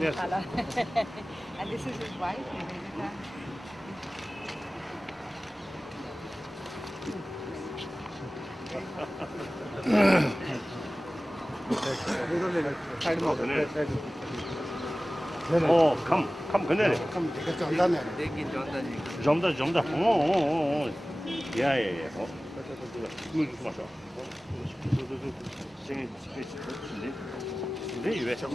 Yes. And this is his wife, Nivedita. Oh, come, 그네. 이거 전단에 좀더. 야. 물 좀 마셔. 생이 근데 왜 자꾸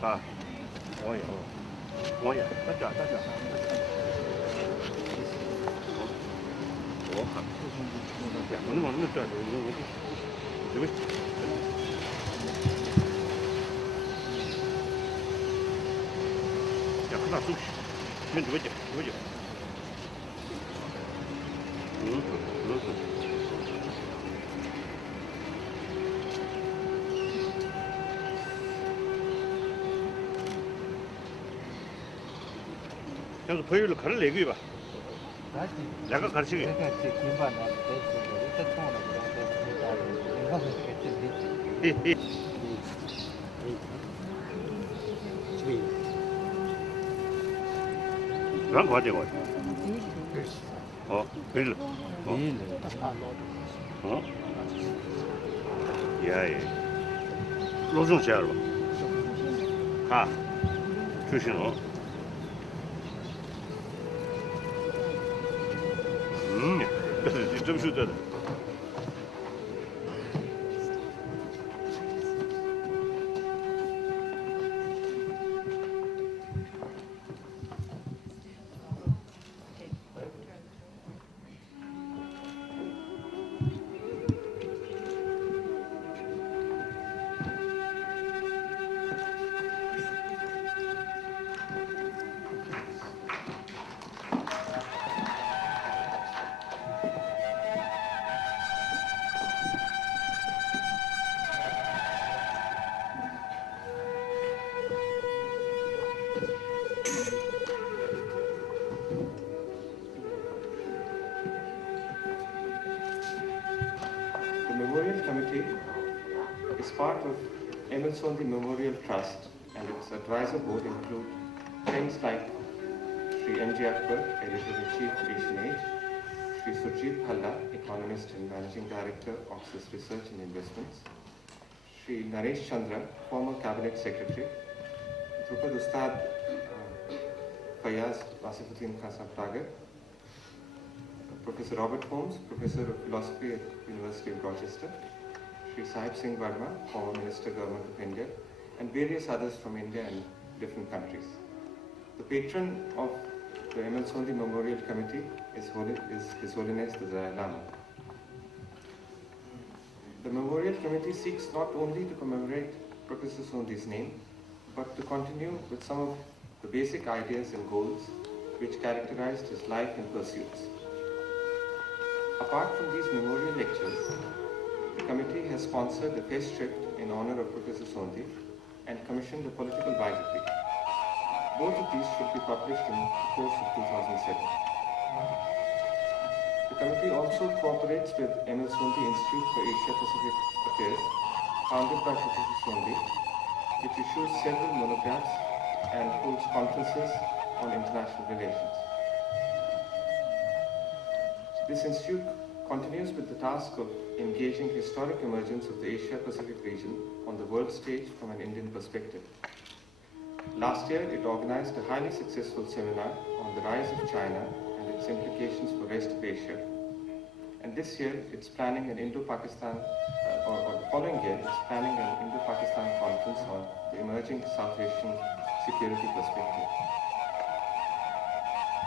아, 뭐야, 따자. 야, 너는 또 여기. 야, 그나 좀. 면 누구지? 그래서 보일로 가를 내기 봐. 내가 가르치기. 그런 거 가지고. 보일로. 야, 로중 제할 봐. 가. 주시노. 좀 쉬었다. The Memorial Committee is part of Emil Sondhi Memorial Trust, and its advisor board include friends like Sri M.J. Akbar, Editor-in-Chief, Asian Age, Sri Surjit Bhalla, Economist and Managing Director, Oxis Research and Investments, Sri Naresh Chandra, former Cabinet Secretary, Drupad Ustad Fayaz Wasifuddin Khan Sapragar, Professor Robert Holmes, Professor of Philosophy at University of Rochester, Sri Sahib Singh Verma, former Minister, Government of India, and various others from India and different countries. The patron of the Emil Sondhi Memorial Committee is His Holiness the Dalai Lama. The Memorial Committee seeks not only to commemorate Professor Sondhi's name, but to continue with some of the basic ideas and goals which characterized his life and pursuits. Apart from these memorial lectures, the committee has sponsored a fest trip in honor of Professor Sondhi and commissioned a political biography. Both of these should be published in the course of 2007. The committee also cooperates with Emil Sondhi Institute for Asia Pacific Affairs, founded by Professor Sondhi, which issues several monographs and holds conferences on international relations. This institute continues with the task of engaging historic emergence of the Asia-Pacific region on the world stage from an Indian perspective. Last year, it organized a highly successful seminar on the rise of China and its implications for the rest of Asia. And this year, it's planning an Indo-Pakistan, or the following year, it's planning an Indo-Pakistan conference on the emerging South Asian security perspective.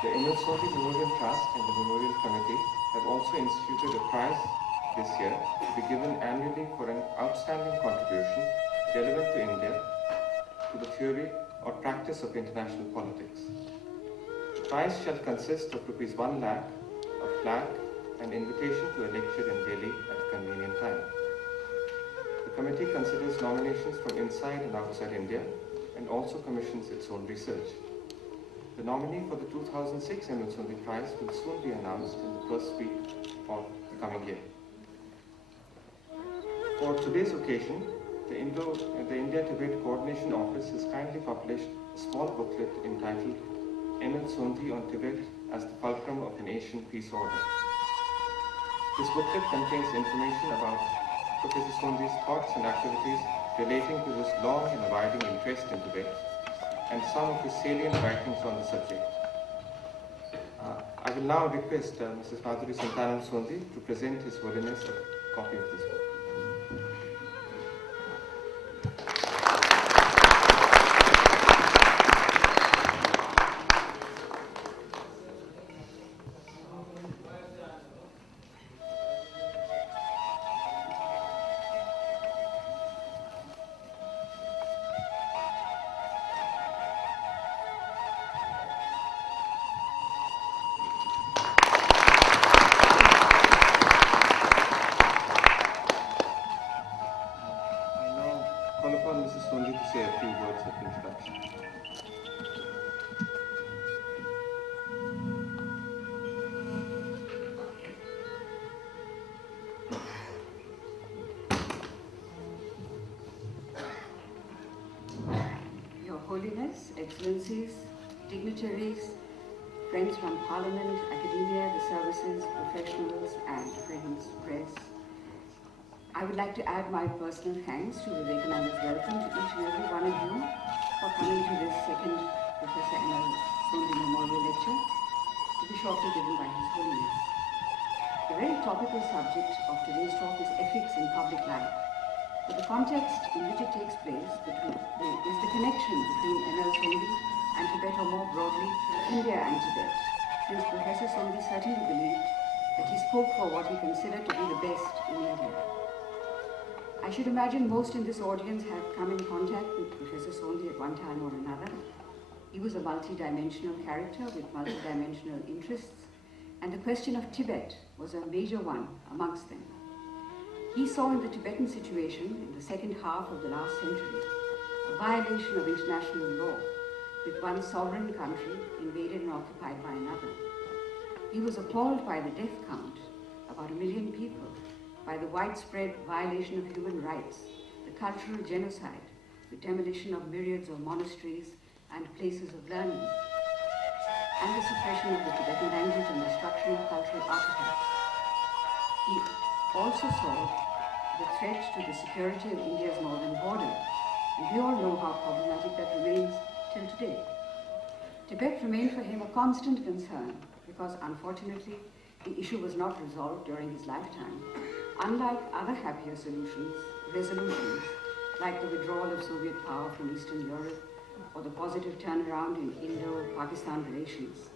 The Emil Sondhi Memorial Trust and the Memorial Committee have also instituted a prize this year to be given annually for an outstanding contribution relevant to India to the theory or practice of international politics. The prize shall consist of ₹1 lakh, a flag, and invitation to a lecture in Delhi at a convenient time. The committee considers nominations from inside and outside India and also commissions its own research. The nominee for the 2006 Emil Sondhi Prize will soon be announced in the first week of the coming year. For today's occasion, the India-Tibet Coordination Office has kindly published a small booklet entitled Emil Sondhi on Tibet as the Fulcrum of an Asian Peace Order. This booklet contains information about Professor Sondhi's thoughts and activities relating to his long and abiding interest in Tibet, and some of his salient writings on the subject. I will now request Mrs. Madhuri Santanam Sondhi to present His Holiness a copy of this book. Call upon Mrs. Sondhi to say a few words of introduction. Your Holiness, Excellencies, dignitaries, friends from Parliament, academia, the services, professionals, and friends, press, I would like to add my personal thanks to Vivekananda's welcome to each and every one of you for coming to this second Professor Emil Sondhi Memorial Lecture to be shortly given by His Holiness. The very topical subject of today's talk is ethics in public life. But the context in which it takes place is the connection between M.L. Sondi and Tibet, or more broadly, India and Tibet, since Professor Sondi certainly believed that he spoke for what he considered to be the best in India. I should imagine most in this audience have come in contact with Professor Sondi at one time or another. He was a multi-dimensional character with multi-dimensional interests, and the question of Tibet was a major one amongst them. He saw in the Tibetan situation in the second half of the last century a violation of international law, with one sovereign country invaded and occupied by another. He was appalled by the death count, about 1 million people, by the widespread violation of human rights, the cultural genocide, the demolition of myriads of monasteries and places of learning, and the suppression of the Tibetan language and destruction of cultural artifacts. He also saw the threat to the security of India's northern border, and we all know how problematic that remains till today. Tibet remained for him a constant concern because, unfortunately, the issue was not resolved during his lifetime, unlike other happier resolutions, like the withdrawal of Soviet power from Eastern Europe or the positive turnaround in Indo-Pakistan relations.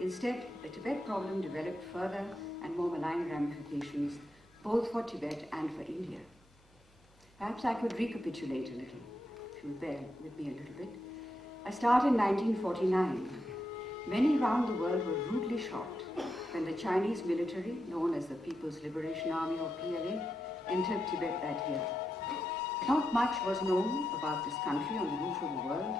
Instead, the Tibet problem developed further and more malign ramifications, both for Tibet and for India. Perhaps I could recapitulate a little, if you would bear with me a little bit. I start in 1949. Many around the world were rudely shocked when the Chinese military, known as the People's Liberation Army or PLA, entered Tibet that year. Not much was known about this country on the roof of the world.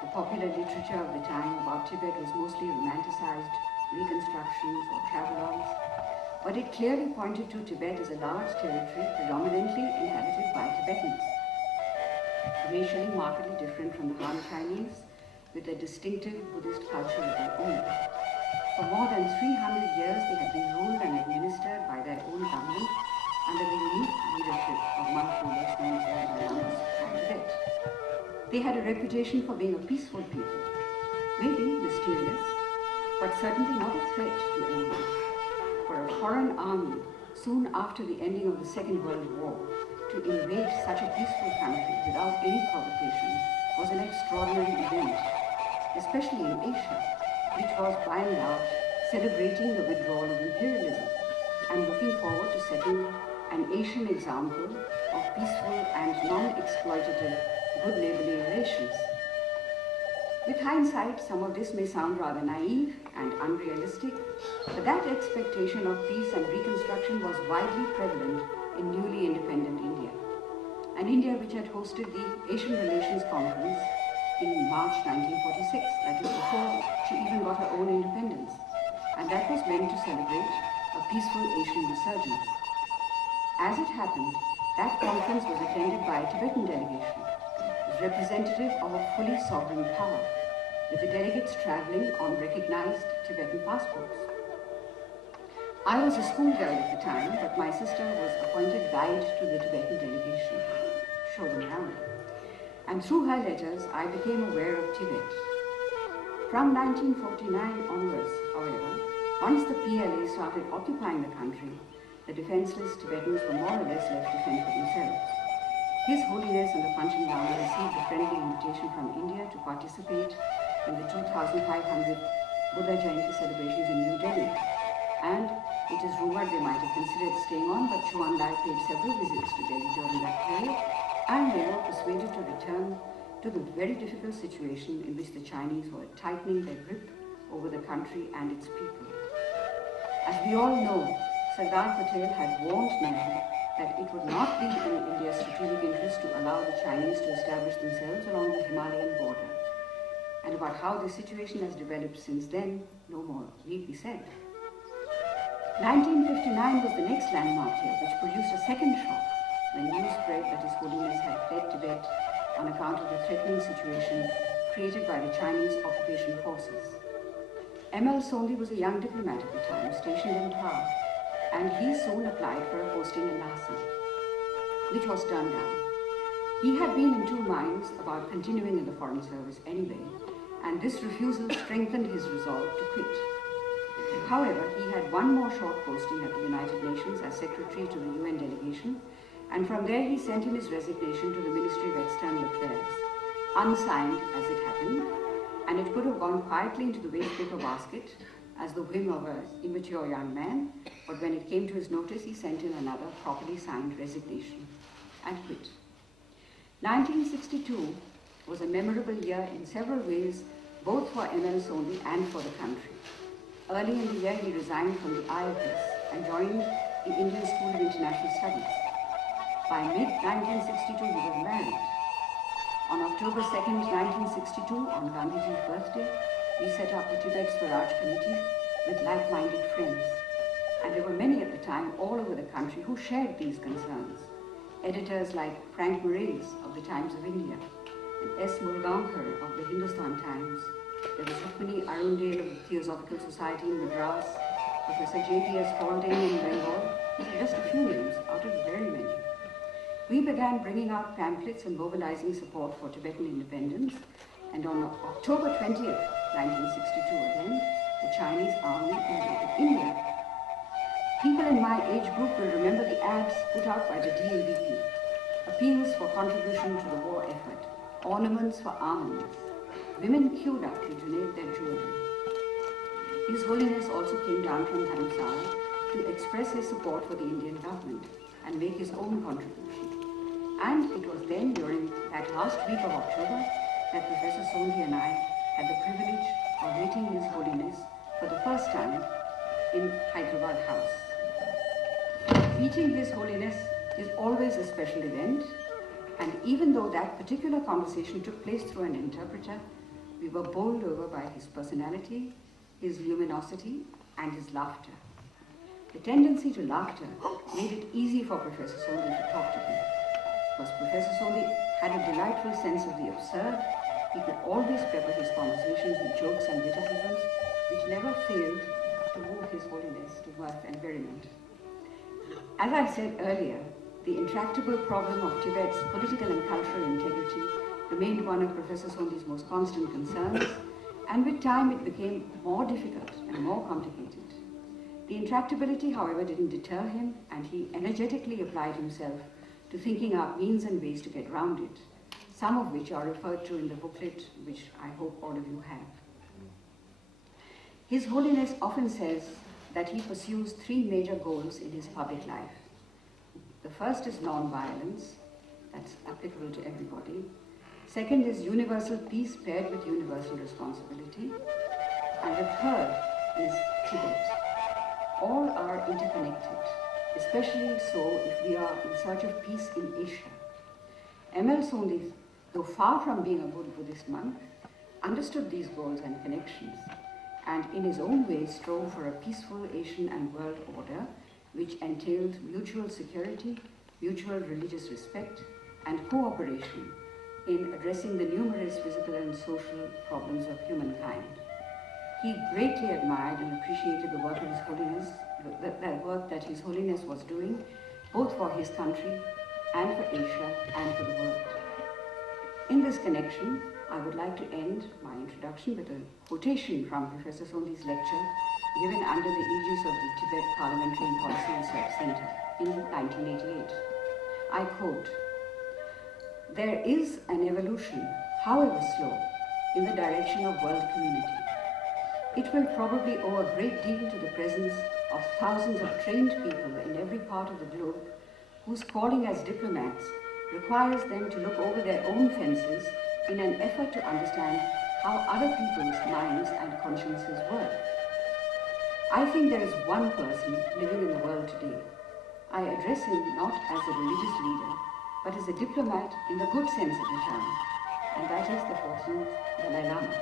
The popular literature of the time about Tibet was mostly romanticized reconstructions or travelogues, but it clearly pointed to Tibet as a large territory predominantly inhabited by Tibetans, racially markedly different from the Han Chinese, with a distinctive Buddhist culture of their own. For more than 300 years, they had been ruled and administered by their own government under the unique leadership of monk rulers known as the Lamas of Tibet. They had a reputation for being a peaceful people, maybe mysterious, but certainly not a threat to anyone. For a foreign army, soon after the ending of the Second World War, to invade such a peaceful country without any provocation was an extraordinary event, especially in Asia, which was by and large celebrating the withdrawal of imperialism and looking forward to setting an Asian example of peaceful and non-exploitative good neighborly relations. With hindsight, some of this may sound rather naive and unrealistic, but that expectation of peace and reconstruction was widely prevalent in newly independent India. An India which had hosted the Asian Relations Conference in March 1946, that is before she even got her own independence, and that was meant to celebrate a peaceful Asian resurgence. As it happened, that conference was attended by a Tibetan delegation, representative of a fully sovereign power, with the delegates traveling on recognized Tibetan passports. I was a schoolgirl at the time, but my sister was appointed guide to the Tibetan delegation to show them around. And through her letters, I became aware of Tibet. From 1949 onwards, however, once the PLA started occupying the country, the defenseless Tibetans were more or less left to fend for themselves. His Holiness and the Panchen Lama received a friendly invitation from India to participate in the 2,500 Buddha Jayanti celebrations in New Delhi. And it is rumored they might have considered staying on, but Chu Enlai paid several visits to Delhi during that period, and they were persuaded to return to the very difficult situation in which the Chinese were tightening their grip over the country and its people. As we all know, Sardar Patel had warned Nehru that it would not be in India's strategic interest to allow the Chinese to establish themselves along the Himalayan border. And about how the situation has developed since then, no more need be said. 1959 was the next landmark year, which produced a second shock when news spread that His Holiness had fled Tibet on account of the threatening situation created by the Chinese occupation forces. M.L. Sondi was a young diplomat at the time, stationed in Thar, and he soon applied for a posting in Lhasa, which was turned down. He had been in two minds about continuing in the Foreign Service anyway, and this refusal strengthened his resolve to quit. However, he had one more short posting at the United Nations as secretary to the UN delegation, and from there he sent in his resignation to the Ministry of External Affairs, unsigned as it happened, and it could have gone quietly into the waste paper basket as the whim of an immature young man, but when it came to his notice, he sent in another properly signed resignation and quit. 1962 was a memorable year in several ways, both for M.L. Sondhi and for the country. Early in the year, he resigned from the IFS and joined the Indian School of International Studies. By mid-1962, he was married. On October 2nd, 1962, on Gandhiji's birthday, we set up the Tibet Swaraj Committee with like-minded friends. And there were many at the time all over the country who shared these concerns. Editors like Frank Moraes of the Times of India, and S. Mulgaonkar of the Hindustan Times. There was Rukmini Arundale of the Theosophical Society in Madras, Professor J.P.S. Haldane in Bengal. These are just a few names out of very many. We began bringing out pamphlets and mobilizing support for Tibetan independence, and on October 20th, 1962 again, the Chinese army invaded India. People in my age group will remember the ads put out by the DAVP, appeals for contribution to the war effort, ornaments for armaments. Women queued up to donate their jewelry. His Holiness also came down from Dharamsala to express his support for the Indian government and make his own contribution. And it was then, during that last week of October, that Professor Sondhi and I had the privilege of meeting His Holiness for the first time in Hyderabad House. Meeting His Holiness is always a special event, and even though that particular conversation took place through an interpreter, we were bowled over by his personality, his luminosity, and his laughter. The tendency to laughter made it easy for Professor Sondhi to talk to him. Because Professor Sondhi had a delightful sense of the absurd, he could always pepper his conversations with jokes and witticisms, which never failed to move His Holiness to mirth and merriment. As I said earlier, the intractable problem of Tibet's political and cultural integrity remained one of Professor Sondhi's most constant concerns, and with time it became more difficult and more complicated. The intractability, however, didn't deter him, and he energetically applied himself to thinking out means and ways to get round it, some of which are referred to in the booklet, which I hope all of you have. His Holiness often says that he pursues three major goals in his public life. The first is non-violence, that's applicable to everybody. Second is universal peace paired with universal responsibility. And the third is Tibet. All are interconnected, especially so if we are in search of peace in Asia. M.L. Sondhi, though far from being a good Buddhist monk, understood these goals and connections, and in his own way strove for a peaceful Asian and world order which entailed mutual security, mutual religious respect, and cooperation in addressing the numerous physical and social problems of humankind. He greatly admired and appreciated the work of His Holiness, the work that His Holiness was doing, both for his country and for Asia and for the world. In this connection, I would like to end my introduction with a quotation from Professor Sondhi's lecture given under the aegis of the Tibet Parliamentary and Policy Research Center in 1988. I quote, "There is an evolution, however slow, in the direction of world community. It will probably owe a great deal to the presence of thousands of trained people in every part of the globe whose calling as diplomats requires them to look over their own fences in an effort to understand how other people's minds and consciences work. I think there is one person living in the world today. I address him not as a religious leader, but as a diplomat in the good sense of the term, and that is the 14th Dalai Lama.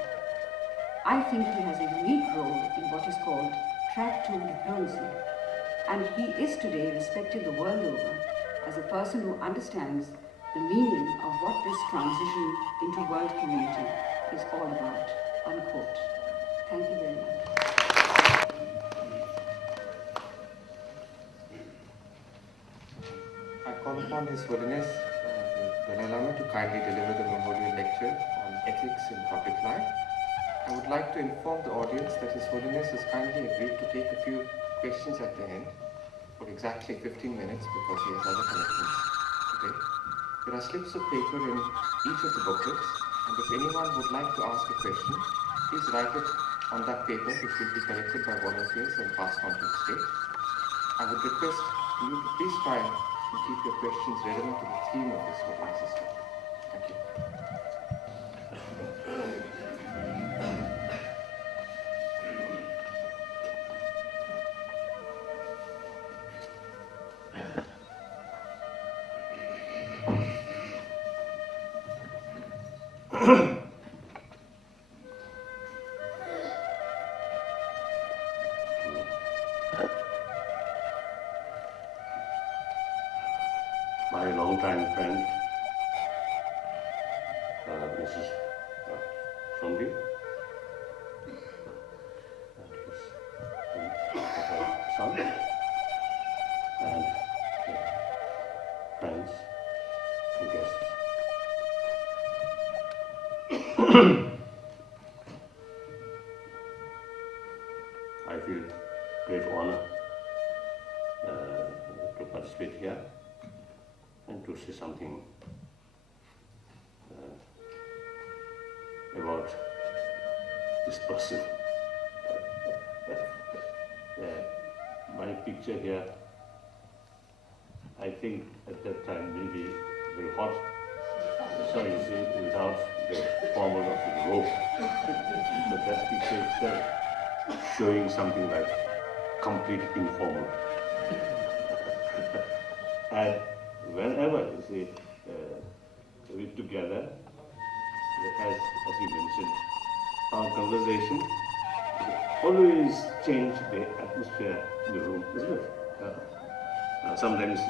I think he has a unique role in what is called track 2 diplomacy, and he is today respected the world over as a person who understands the meaning of what this transition into world community is all about." Unquote. Thank you very much. I call upon His Holiness the Dalai Lama to kindly deliver the memorial lecture on ethics in public life I would like to inform the audience that His Holiness has kindly agreed to take a few questions at the end for exactly 15 minutes because he has other commitments today. There are slips of paper in each of the booklets, and if anyone would like to ask a question, please write it on that paper, which will be collected by volunteers and passed on to the stage. I would request you to please try and keep your questions relevant to the theme of this Holiness' talk. Thank you. My long-time friend, Mrs. Sondi, and her son, and friends and guests. I feel great honor to participate here and to say something about this person. My picture here, I think at that time maybe very hot. So you see, without the formal of the robe. But that picture itself showing something like complete informal. And whenever you see we together, as you mentioned, our conversation always change the atmosphere in the room, isn't it? Sometimes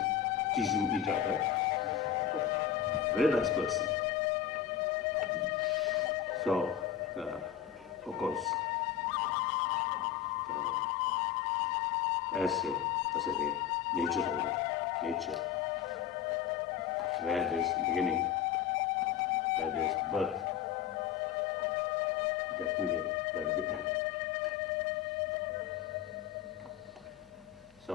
teasing each other. Very nice person. So, of course, as a nature owner, nature, where there's beginning, where there's birth, definitely there will be end. So,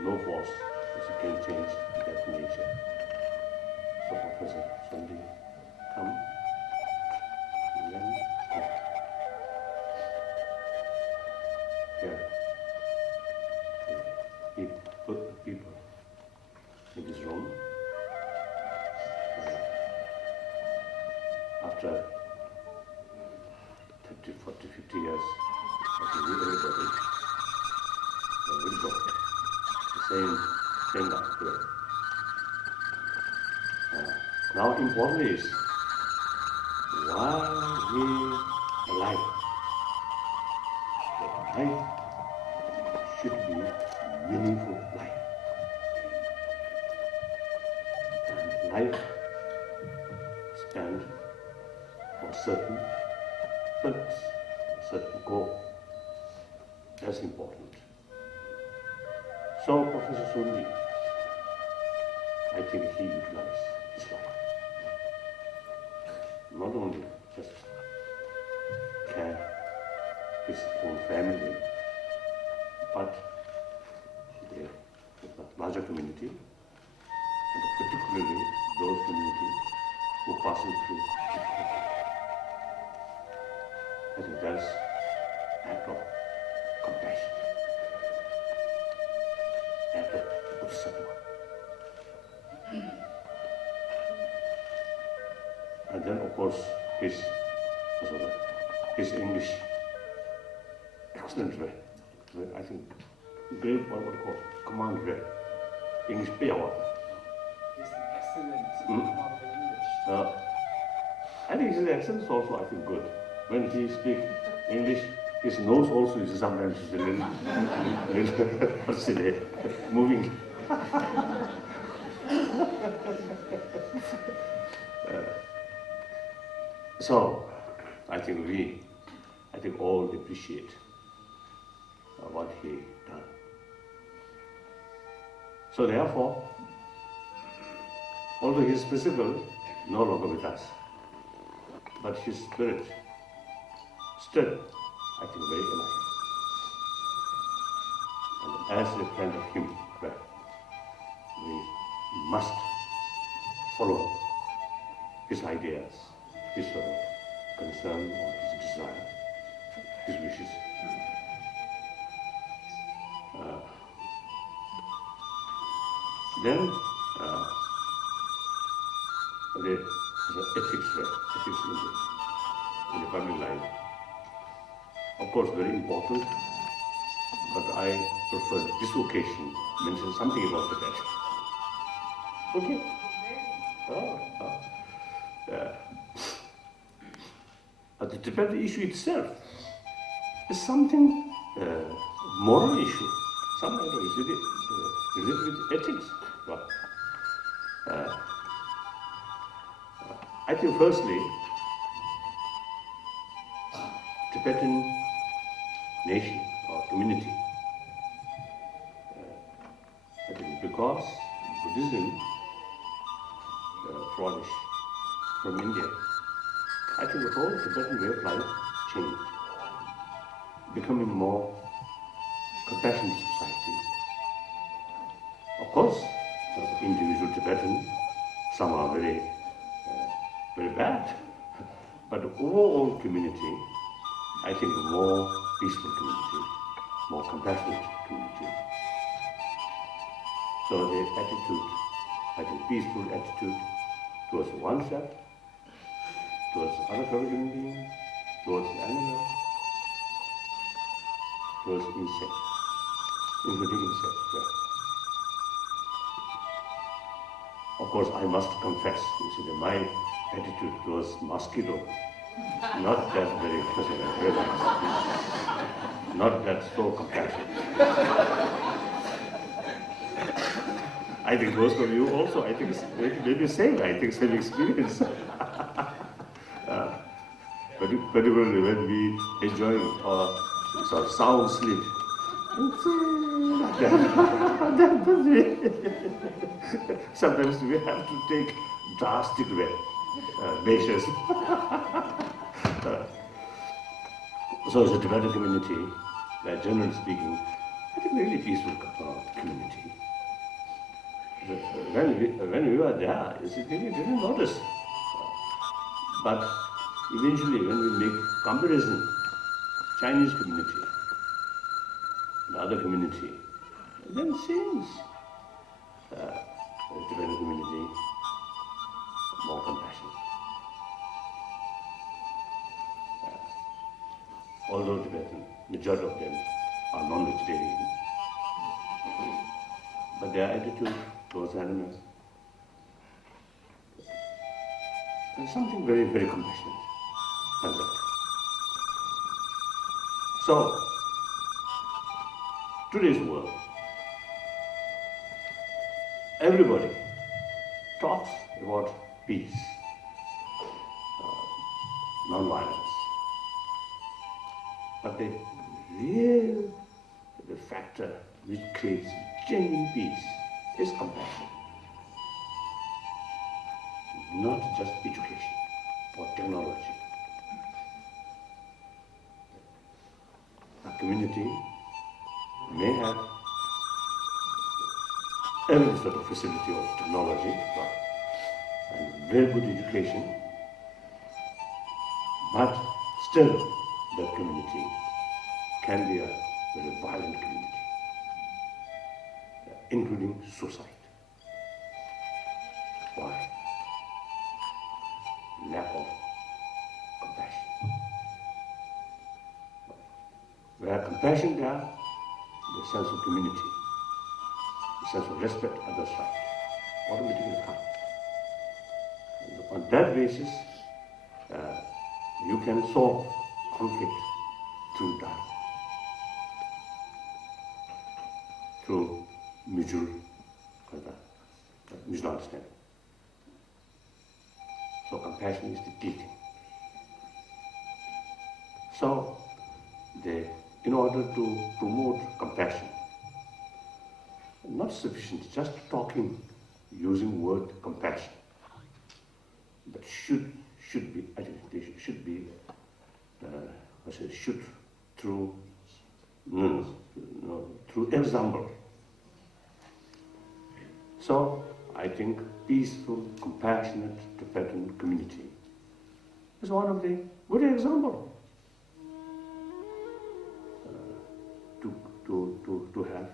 no force can change that nature. So, Professor Sondi, come. And then, here, he put the people in this room. After 30, 40, 50 years, I think everybody will go. The same like here. Now important is why we alive. The life should be meaningful life. And life spent for certain purpose, certain goal. That's important. So Professor Sondi, I think he utilized his life. Not only just care his own family, but the larger community, and particularly those communities who are passing through difficulty. I think that's an act of compassion, act of bodhisattva. And then, of course, his English, excellent way. I think great, what we call command way. English power. It's an excellent command of English. I think his accent is also, I think, good. When he speaks English, his nose also is sometimes a little silly, moving. So, I think all appreciate what he done. So therefore, although his physical no longer with us, but his spirit still, I think, very alive. And as a friend of him, well, we must follow his ideas, his concern or his desire, his wishes. Then the ethics in the public life. Of course, very important, but I prefer this occasion mention something about the Tibet. Okay? The Tibet issue itself is something moral issue. Some kind of issue related with ethics. Well, I think firstly, Tibetan nation or community, I think because Buddhism flourished from India, I think the whole Tibetan way of life changed, becoming more compassionate society. Of course, individual Tibetans, some are very bad, but the overall community, I think, a more peaceful community, more compassionate community. So the attitude, I think, peaceful attitude towards oneself, towards other fellow human beings, towards animals, towards insects, including insects. Yeah. Of course, I must confess, you see, that my attitude towards mosquito, not that very relaxed, not that so compassionate. I think most of you also, I think, maybe same, I think, same experience. Particularly when we enjoy sort of sound sleep. Sometimes we have to take drastic measures. So as a Tibetan community, generally speaking, I think really peaceful community. When we were there, you see, we didn't notice. But eventually, when we make comparison, Chinese community, the other community, then it seems the Tibetan community more compassionate. Although Tibetan, majority of them are non-vegetarian, but their attitude towards animals is something very, very compassionate and loving. So, today's world, everybody talks about peace, non-violence, but the factor which creates genuine peace is compassion, not just education or technology. A community may have every sort of facility of technology and very good education, but still that community can be a very violent community, including suicide. Why? Lack of compassion. Where compassion there, the sense of community, the sense of respect others' right, automatically comes. And on that basis, you can solve conflict through dialogue, through mutual understanding. So compassion is the key thing. So, in order to promote compassion, not sufficient just talking using word compassion, but should be, I think, should be should through through example. So I think peaceful, compassionate Tibetan community is one of the good example to have,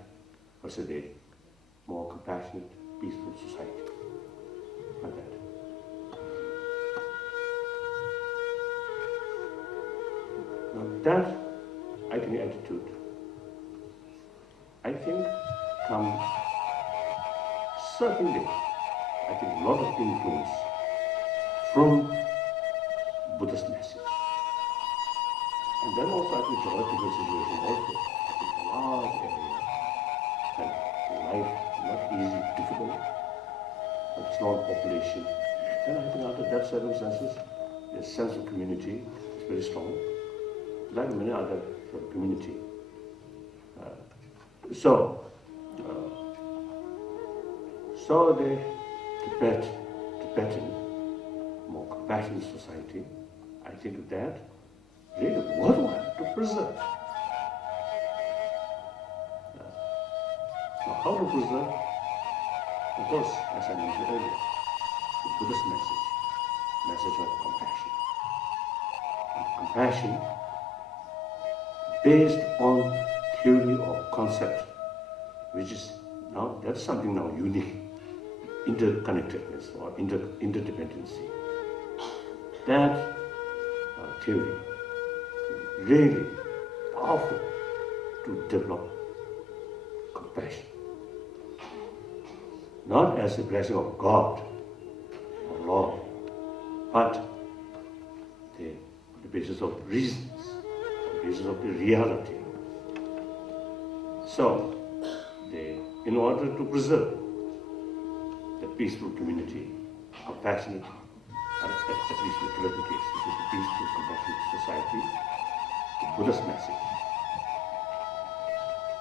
more compassionate, peaceful society like that. Now that, I think, attitude, I think, come certainly, I think, a lot of influence from Buddhist message. And then also, I think, geographical situation also, I think, a large area, and life not easy, difficult, but small population. And I think under that circumstances, the sense of community is very strong, like many other sort of community. So the Tibetan, more compassionate society, I think that really worthwhile to preserve. Now, how to preserve? Of course, as I mentioned earlier, the Buddhist message of compassion. And compassion based on theory or concept, which is now, that's something now unique, interconnectedness or interdependency. That theory really powerful to develop compassion. Not as a blessing of God or Lord, but the basis of reasons, the basis of the reality. So, in order to preserve the peaceful community, compassionate, at least the Tibetan case, which is the peaceful, compassionate society, the Buddhist message.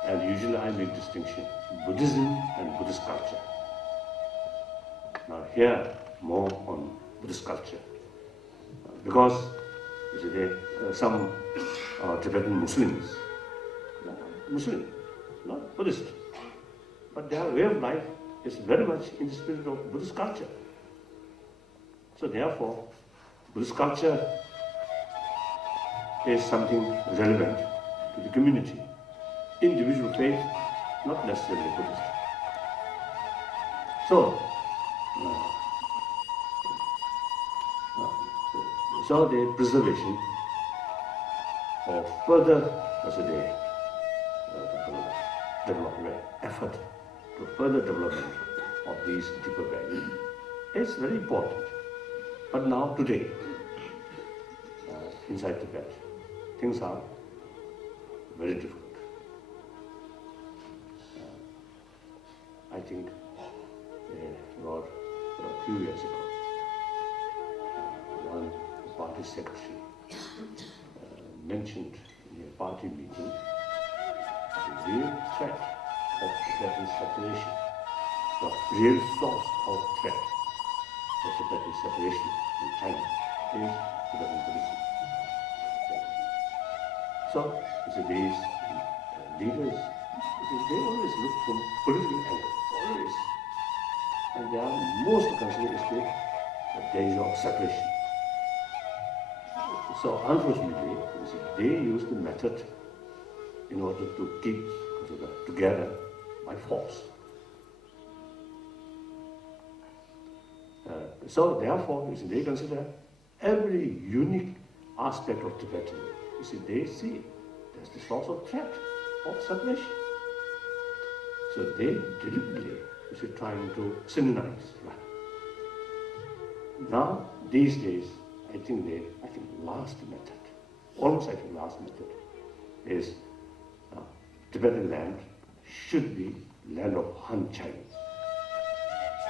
And usually I make distinction, Buddhism and Buddhist culture. Now here, more on Buddhist culture. Because some Tibetan Muslims, Muslim, not Buddhist, but their way of life is very much in the spirit of Buddhist culture. So therefore, Buddhist culture is something relevant to the community. Individual faith, not necessarily Buddhist. So the preservation or further development, effort to further development of these deeper values is very important. But now, today, inside Tibet, things are very difficult. I think about a few years ago, one party secretary mentioned in a party meeting the real threat of Tibetan separation, the real source of threat of Tibetan separation in China is Tibetan Buddhism. So, these leaders, they always look from political angle, always. And they are most concerned is the danger of separation. So unfortunately, they use the method in order to keep together by force. So therefore, they consider every unique aspect of Tibetan. They see as the source of threat of separation. So they deliberately trying to synchronize. Now, these days, I think last method is Tibetan land should be land of Han Chinese.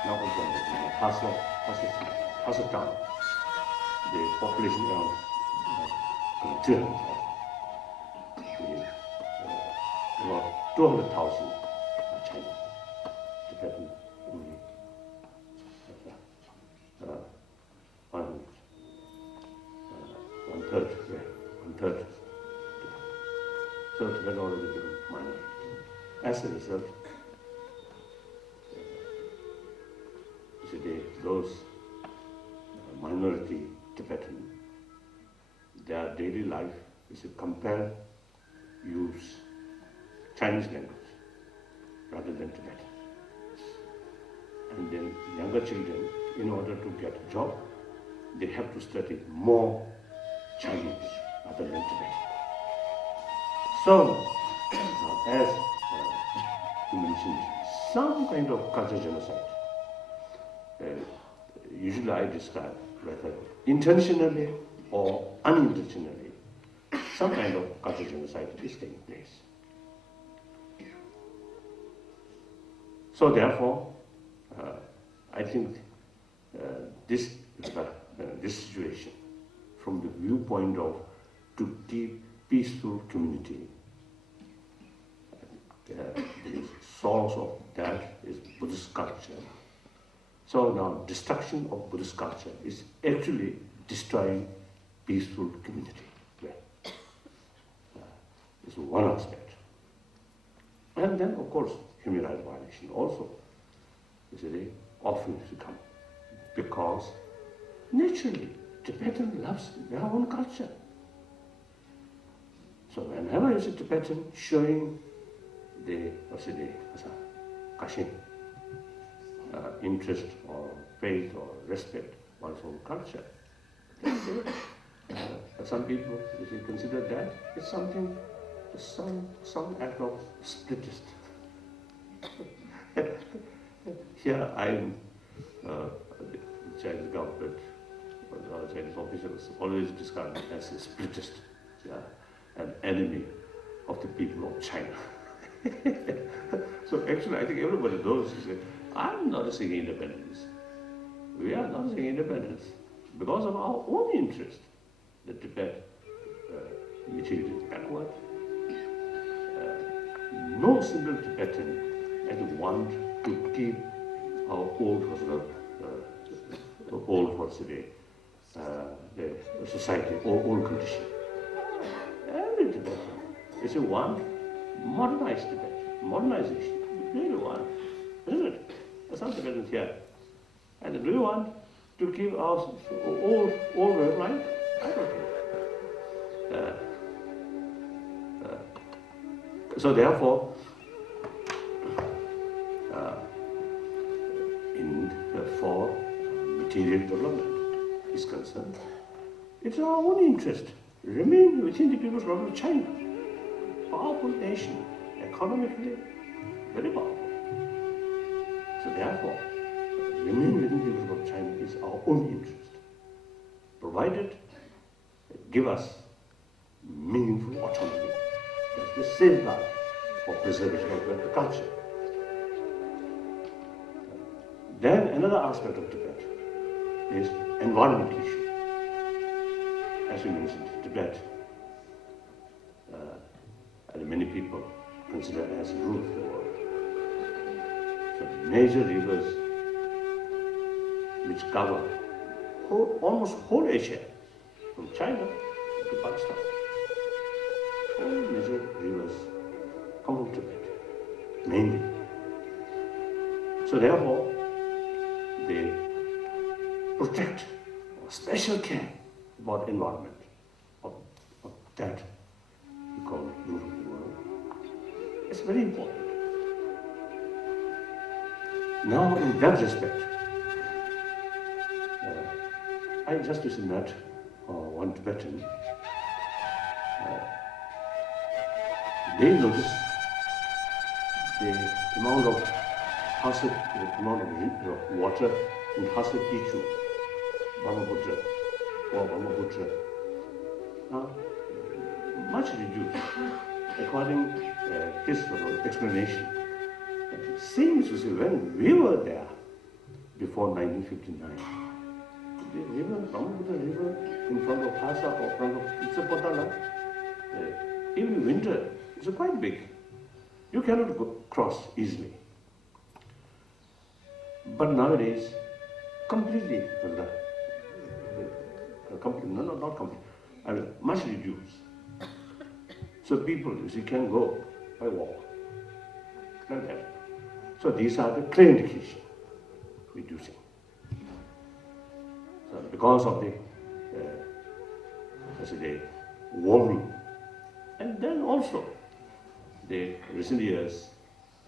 Now, Hassa town, the population around 200,000. About 200,000 are Chinese. Tibetan only one third So Tibet already became minority. As a result, today those minority Tibetan, their daily life is to compare, use Chinese language rather than Tibetan. And then younger children, in order to get a job, they have to study more Chinese rather than Tibetan. So, as you mentioned, some kind of cultural genocide. Usually I describe whether intentionally or unintentionally, some kind of cultural genocide is taking place. So therefore, I think this situation, from the viewpoint of to keep peaceful community, the source of that is Buddhist culture. So now destruction of Buddhist culture is actually destroying peaceful community. This is one aspect. And then of course human rights violation also is very often to come, because naturally Tibetan loves their own culture. So whenever you see Tibetan showing the Kashin interest or faith or respect for one's own culture, some people consider that it's something, some act of spiritist. Here I'm the Chinese government, or Chinese officials always describe me as a spiritist, an enemy of the people of China. So actually I think everybody knows, I'm not saying independence. We are not saying independence because of our own interest. The Tibet material is backward. No single Tibetan ever want to keep our old the society or old condition. Every Tibetan is a one modernized Tibet, modernization. Really want, isn't it? Some Tibetans here. And do you want to keep our old way of life? I don't think. So therefore, for material development is concerned, it's our own interest. Remain within the People's Republic of China. Powerful nation, economically very powerful. So therefore, remain within the People's Republic of China is our own interest, provided give us meaningful autonomy. That's the safeguard for preservation of the culture. Then another aspect of Tibet is environmental issue. As you mentioned, Tibet, and many people consider as the root of the world. So major rivers which cover almost whole Asia, from China to Pakistan. All major rivers come from Tibet, mainly. So therefore, they protect special care about environment of that we call root of the world. It's very important. Now, in that respect, I just recently met one Tibetan. They noticed the amount of water in Hasa Kichu, Brahmaputra, or Brahmaputra, much reduced, according to his explanation. It seems to say when we were there before 1959, the river, Brahmaputra river, in front of Hasa or front of Itsapatala, even winter, it's quite big. You cannot cross easily. But nowadays, completely, not completely, much reduced. So people, you see, can go by walk, like that. So these are the clear indication reducing. So because of the, warming, and then also the recent years,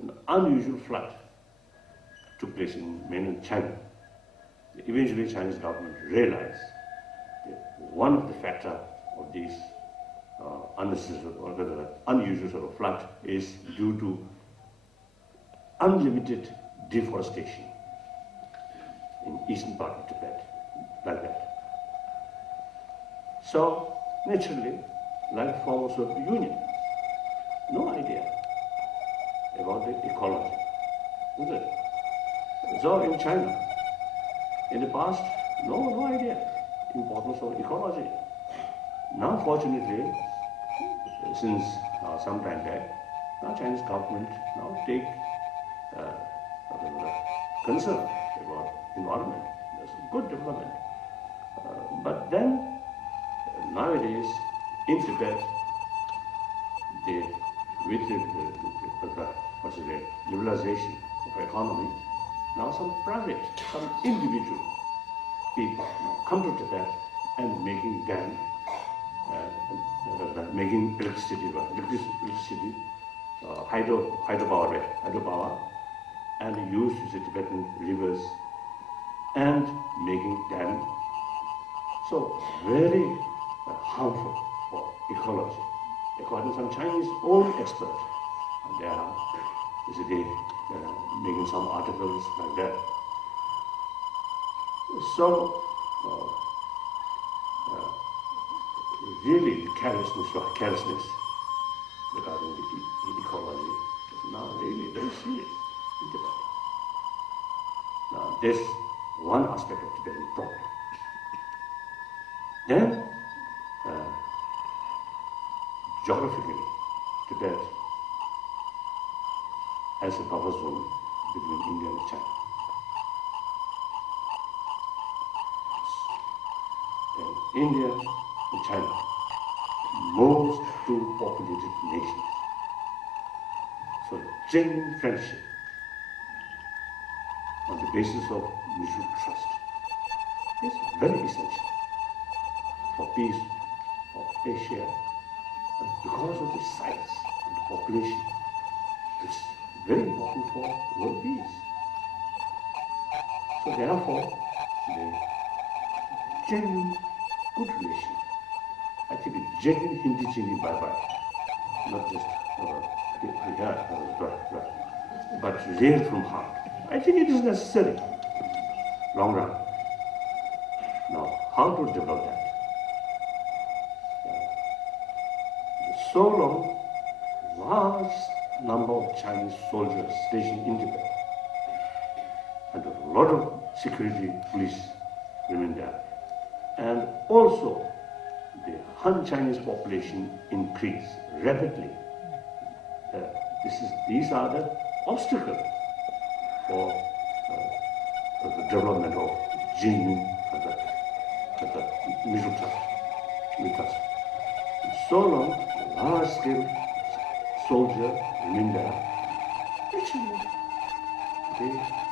an unusual flood took place in mainland China. Eventually, Chinese government realized that one of the factor of these unnecessary or rather unusual sort of flood is due to unlimited deforestation in eastern part of Tibet, like that. So, naturally, like form of Soviet Union, no idea about the ecology, is it? So in China, in the past, no idea importance of ecology. Now, fortunately, since some time back, now Chinese government now take concern about environment. That's a good development. But then, nowadays, in Tibet, with the liberalization of economy, now some private, some individual people come to Tibet and making dam, making electricity, hydropower, and use the Tibetan rivers and making dam. So very harmful for ecology. According to some Chinese own experts, they are making some articles like that. So really carelessness regarding the ecology is now really very serious in Tibet. Now this one aspect of Tibetan problem. Then geographically, Tibet has a buffer zone between India and China. And India and China, most two populated nations. So genuine friendship on the basis of mutual trust is very essential for peace of Asia. And because of the size and the population, it's very important for world peace. So therefore, the genuine good relation, I think a genuine Hindi bye-bye, not just but real from heart. I think it is necessary, long run. Now, how to develop that? So long, large number of Chinese soldiers stationed in Tibet, and a lot of security police remain there. And also, the Han Chinese population increased rapidly. These are the obstacles for the development of genuine mutual trust. So long, large-scale soldiers remain there. Actually, the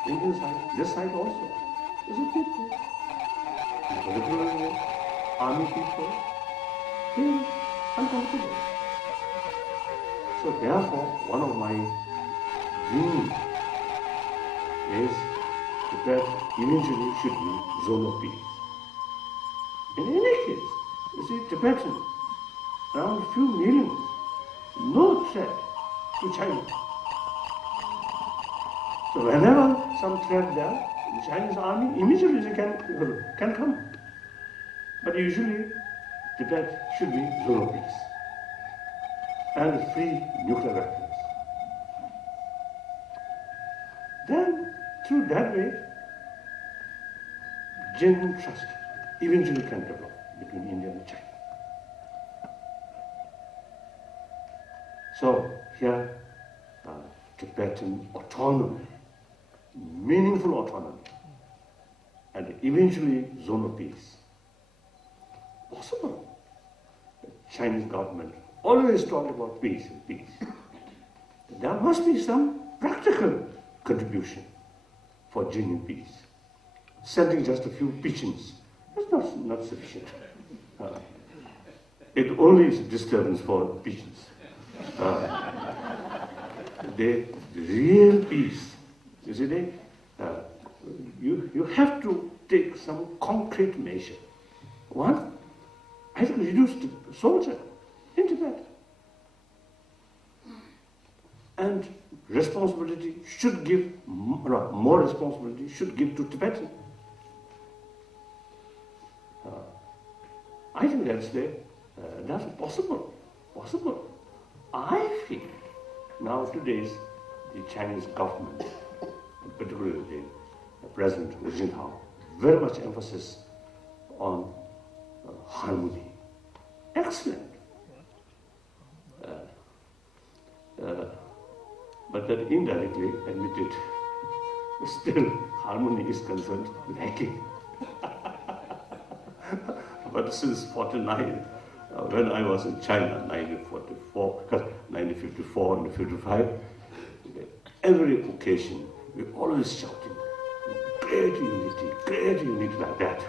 Indian side, this side also, is a people. Particularly army people, feel uncomfortable. So therefore, one of my dreams is that eventually should be zone of peace. In any case, you see, Tibetan, around a few millions, no threat to China. So whenever some threat there, the Chinese army immediately can come. But usually, Tibet should be zone of peace and free nuclear weapons. Then, through that way, genuine trust eventually can develop between India and China. So here, Tibetan autonomy, meaningful autonomy, and eventually zone of peace. Possible. The Chinese government always talk about peace and peace. There must be some practical contribution for genuine peace. Sending just a few pigeons is not sufficient. It only is a disturbance for pigeons. The real peace, you see, you have to take some concrete measure. One, I think reduce the soldier in Tibet. And responsibility should give, more responsibility should give to Tibetan. I think that's possible. I feel nowadays the Chinese government, particularly President Hu Jintao, very much emphasis on harmony. Excellent. But that indirectly admitted, still harmony is concerned lacking. But since 49, when I was in China, 1944, 1954 and 55, every occasion we always shouting, great unity like that.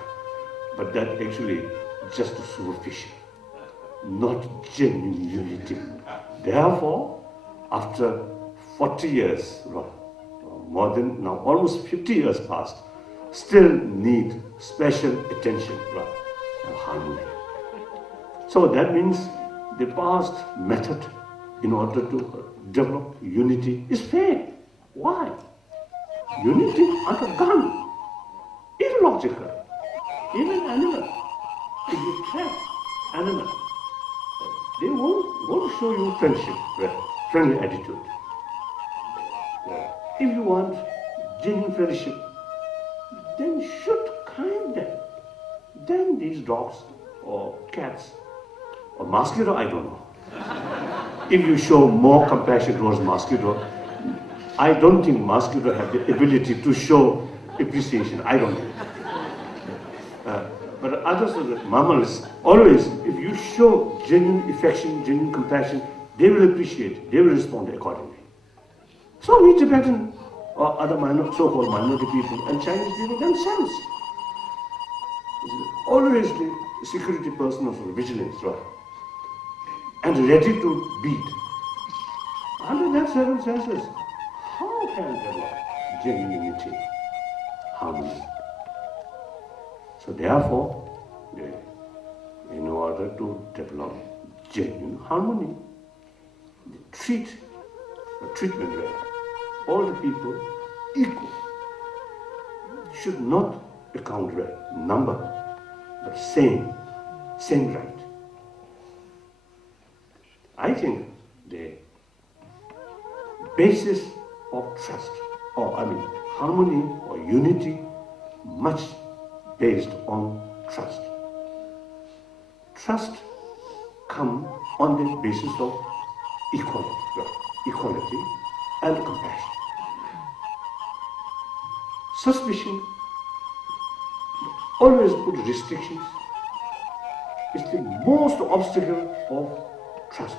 But that actually just superficial, not genuine unity. Therefore, after 40 years, more than now, almost 50 years passed, still need special attention, harmony. So that means the past method in order to develop unity is fair. Why? Unity under gun, illogical. Even animal, if you trap animal, they won't show you friendship, friendly attitude. If you want genuine friendship, then should kind them. Then these dogs or cats or mosquito, I don't know. If you show more compassion towards mosquito, I don't think mosquito have the ability to show appreciation. I don't know. But others of the mammals, always, if you show genuine affection, genuine compassion, they will appreciate, they will respond accordingly. So we Tibetan or other so-called minority people and Chinese people themselves, always the security person of vigilance, and ready to beat. Under that circumstances, how can develop genuine unity, harmony? So therefore, in order to develop genuine harmony, the treatment where all the people equal should not account number, but same right. I think the basis of trust, harmony or unity, much based on trust. Trust comes on the basis of equality and compassion. Suspicion always put restrictions. It's the most obstacle of trust.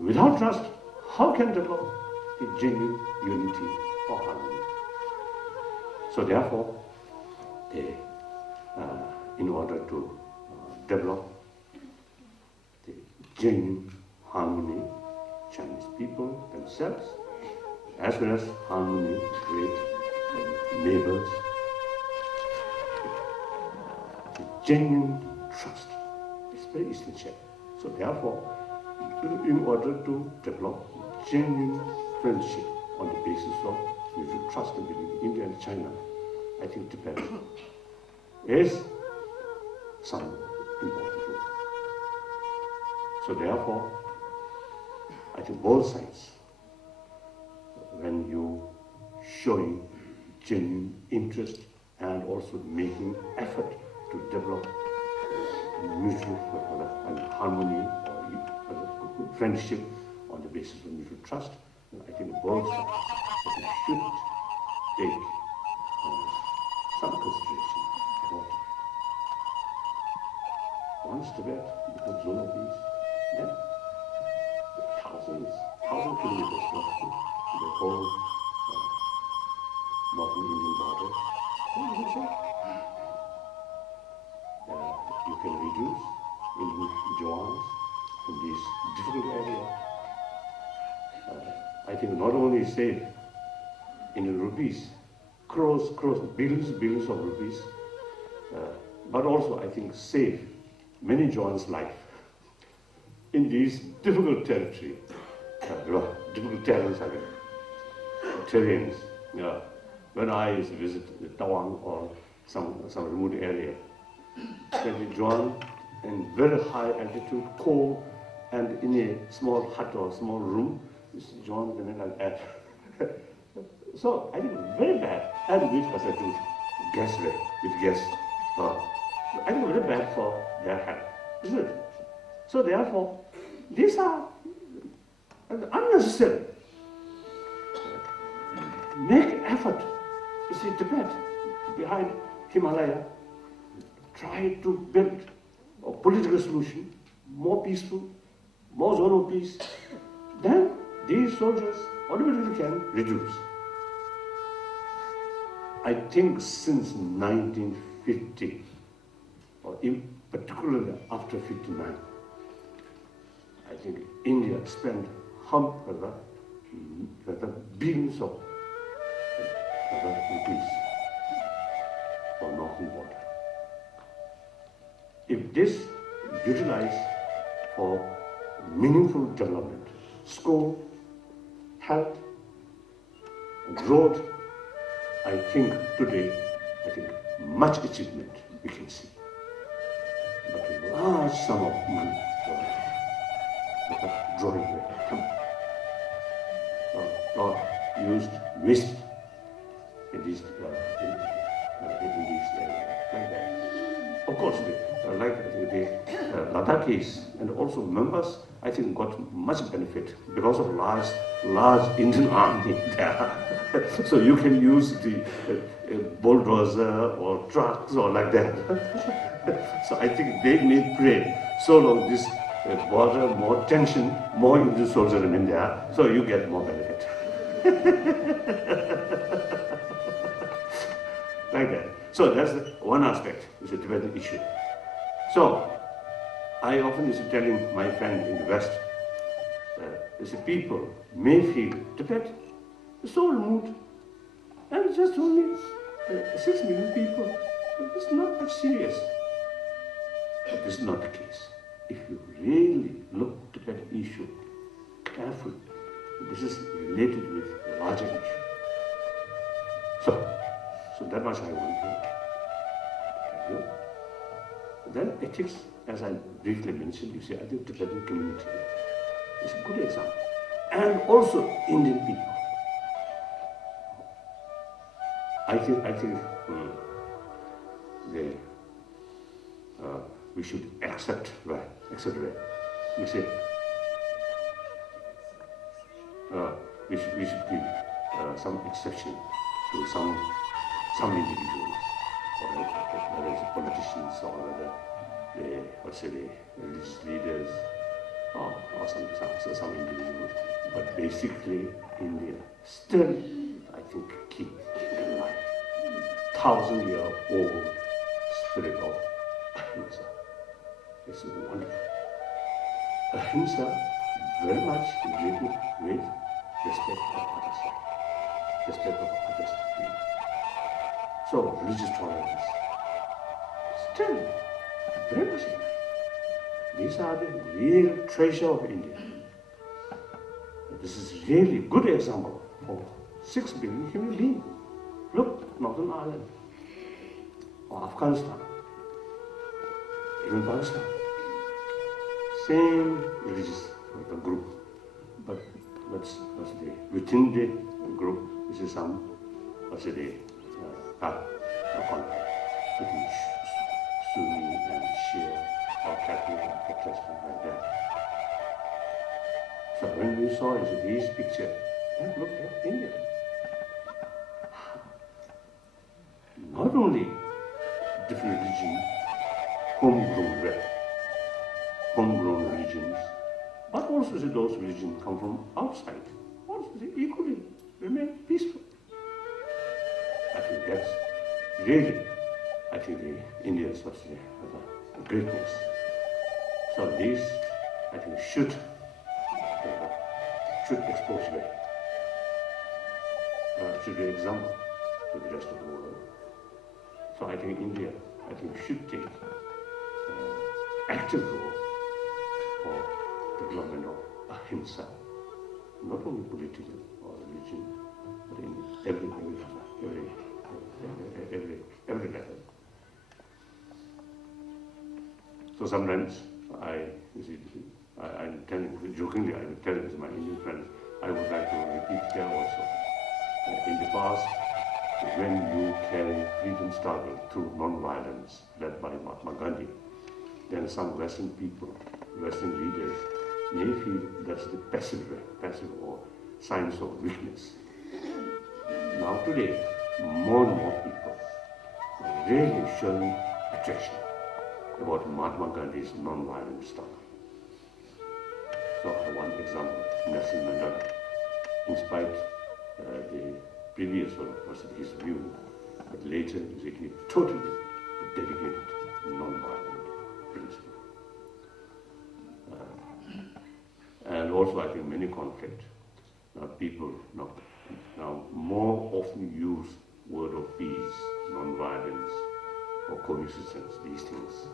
Without trust, how can develop the genuine unity or harmony? So therefore, in order to develop the genuine harmony, Chinese people themselves, as well as harmony with neighbors, the genuine trust is very essential. So therefore, in order to develop genuine friendship on the basis of mutual trust between India and China, I think Tibet is some important role. So therefore, I think both sides, when you showing genuine interest and also making effort to develop mutual harmony or friendship on the basis of mutual trust, I think both sides should take some consideration about it. once Tibet becomes zone of peace, then thousand kilometers roughly, the whole northern Indian border. You can reduce Indian Jawans in these difficult areas. I think not only save Indian rupees, crores, billions of rupees, but also I think save many Jawans' life in these difficult territory, difficult terrains, terrains. When I used to visit Tawang or some remote area, then we join in very high altitude, cold, and in a small hut or small room, join them like that. So I think very bad, and which was a good gas ray with gas. I think very bad for their health, isn't it? So therefore, these are unnecessary. Make effort. You see, Tibet, behind Himalaya, try to build a political solution, more peaceful, more zone of peace. Then these soldiers automatically can reduce. I think since 1950, or in particularly after 59, I think India spent billions of rupees for northern border. If this utilized for meaningful development, school, health, road, I think today, much achievement we can see. But a large sum of money drawing away, or used, wasted in these areas like that. Of course, the Ladakis and also members, I think, got much benefit because of large Indian army there. So you can use the bulldozer or trucks or like that. So I think they may pray so long this border, more tension, more Indian soldiers remain there, so you get more benefit. Like that. So that's one aspect, is a Tibetan issue. So I often is telling my friend in the West, people may feel Tibet is so remote, and just only 6 million people. It's not that serious. But this is not the case. If you really look at Tibet issue carefully, this is related with a larger issue. So that much I want to tell you. Then ethics, as I briefly mentioned, you see, I think Tibetan community is a good example. And also Indian people. I think we should accept. We say we should give some exception to some individuals, or whether it's politicians or whether the religious leaders or some individuals. But basically, India still, I think, keep alive 1,000-year-old spirit of ahimsa. It's wonderful. Ahimsa very much related with respect of others. Respect of others. So, religious tolerance. Still, very much alive. These are the real treasure of India. This is really good example for 6 billion human beings. Look, Northern Ireland, or Afghanistan, even Pakistan. Same religious group, but within the group, this is some conflict between Sunni and Shia, or Catholic and Protestant, like that. So when we saw these pictures, look at India. Not only different religion, homegrown, religions, but also those religions come from outside, also equally remain peaceful. I think that's really, I think the Indians of the greatness. So this, I think, should expose well. Should be an example to the rest of the world. So I think India, I think, should take active role for development of ahimsa, not only political or religion, but in every level. So sometimes I'm telling, jokingly, I will tell to my Indian friends, I would like to repeat here also. In the past, when you carry freedom struggle through non-violence led by Mahatma Gandhi, then some Western people, Western leaders may feel that's the passive or signs of weakness. Now today, more and more people are really showing attraction about Mahatma Gandhi's non-violent struggle. So one example, Nelson Mandela, in spite the previous one was his view, but later he totally dedicated to non-violent principle. And also I think many conflicts, people now more often use word of peace, non-violence, or coexistence, these things.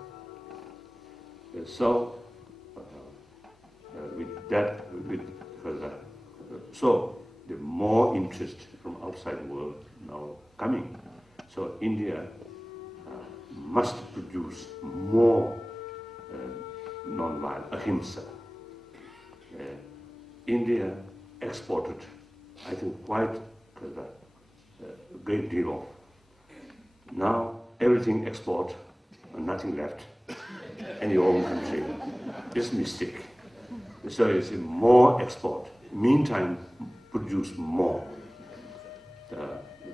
So so the more interest from outside world now coming. So India must produce more non-violent ahimsa. India exported, I think, quite a great deal of. Now everything export and nothing left in your own country. It's a mistake. So it's more export. Meantime, produce more.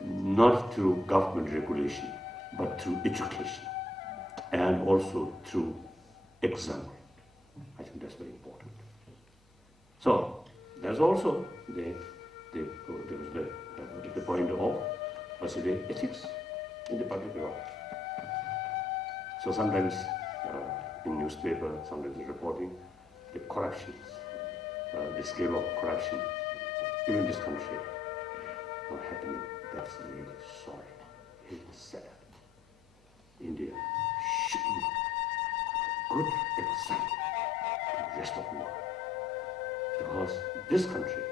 Not through government regulation, but through education. And also through example. I think that's very important. So, there's also the point of ethics in the public law. So sometimes in newspaper, sometimes in reporting, the corruptions, the scale of corruption, even in this country, not happening. That's really sorry. It's sad. India should be a good example to the rest of the world. Because this country,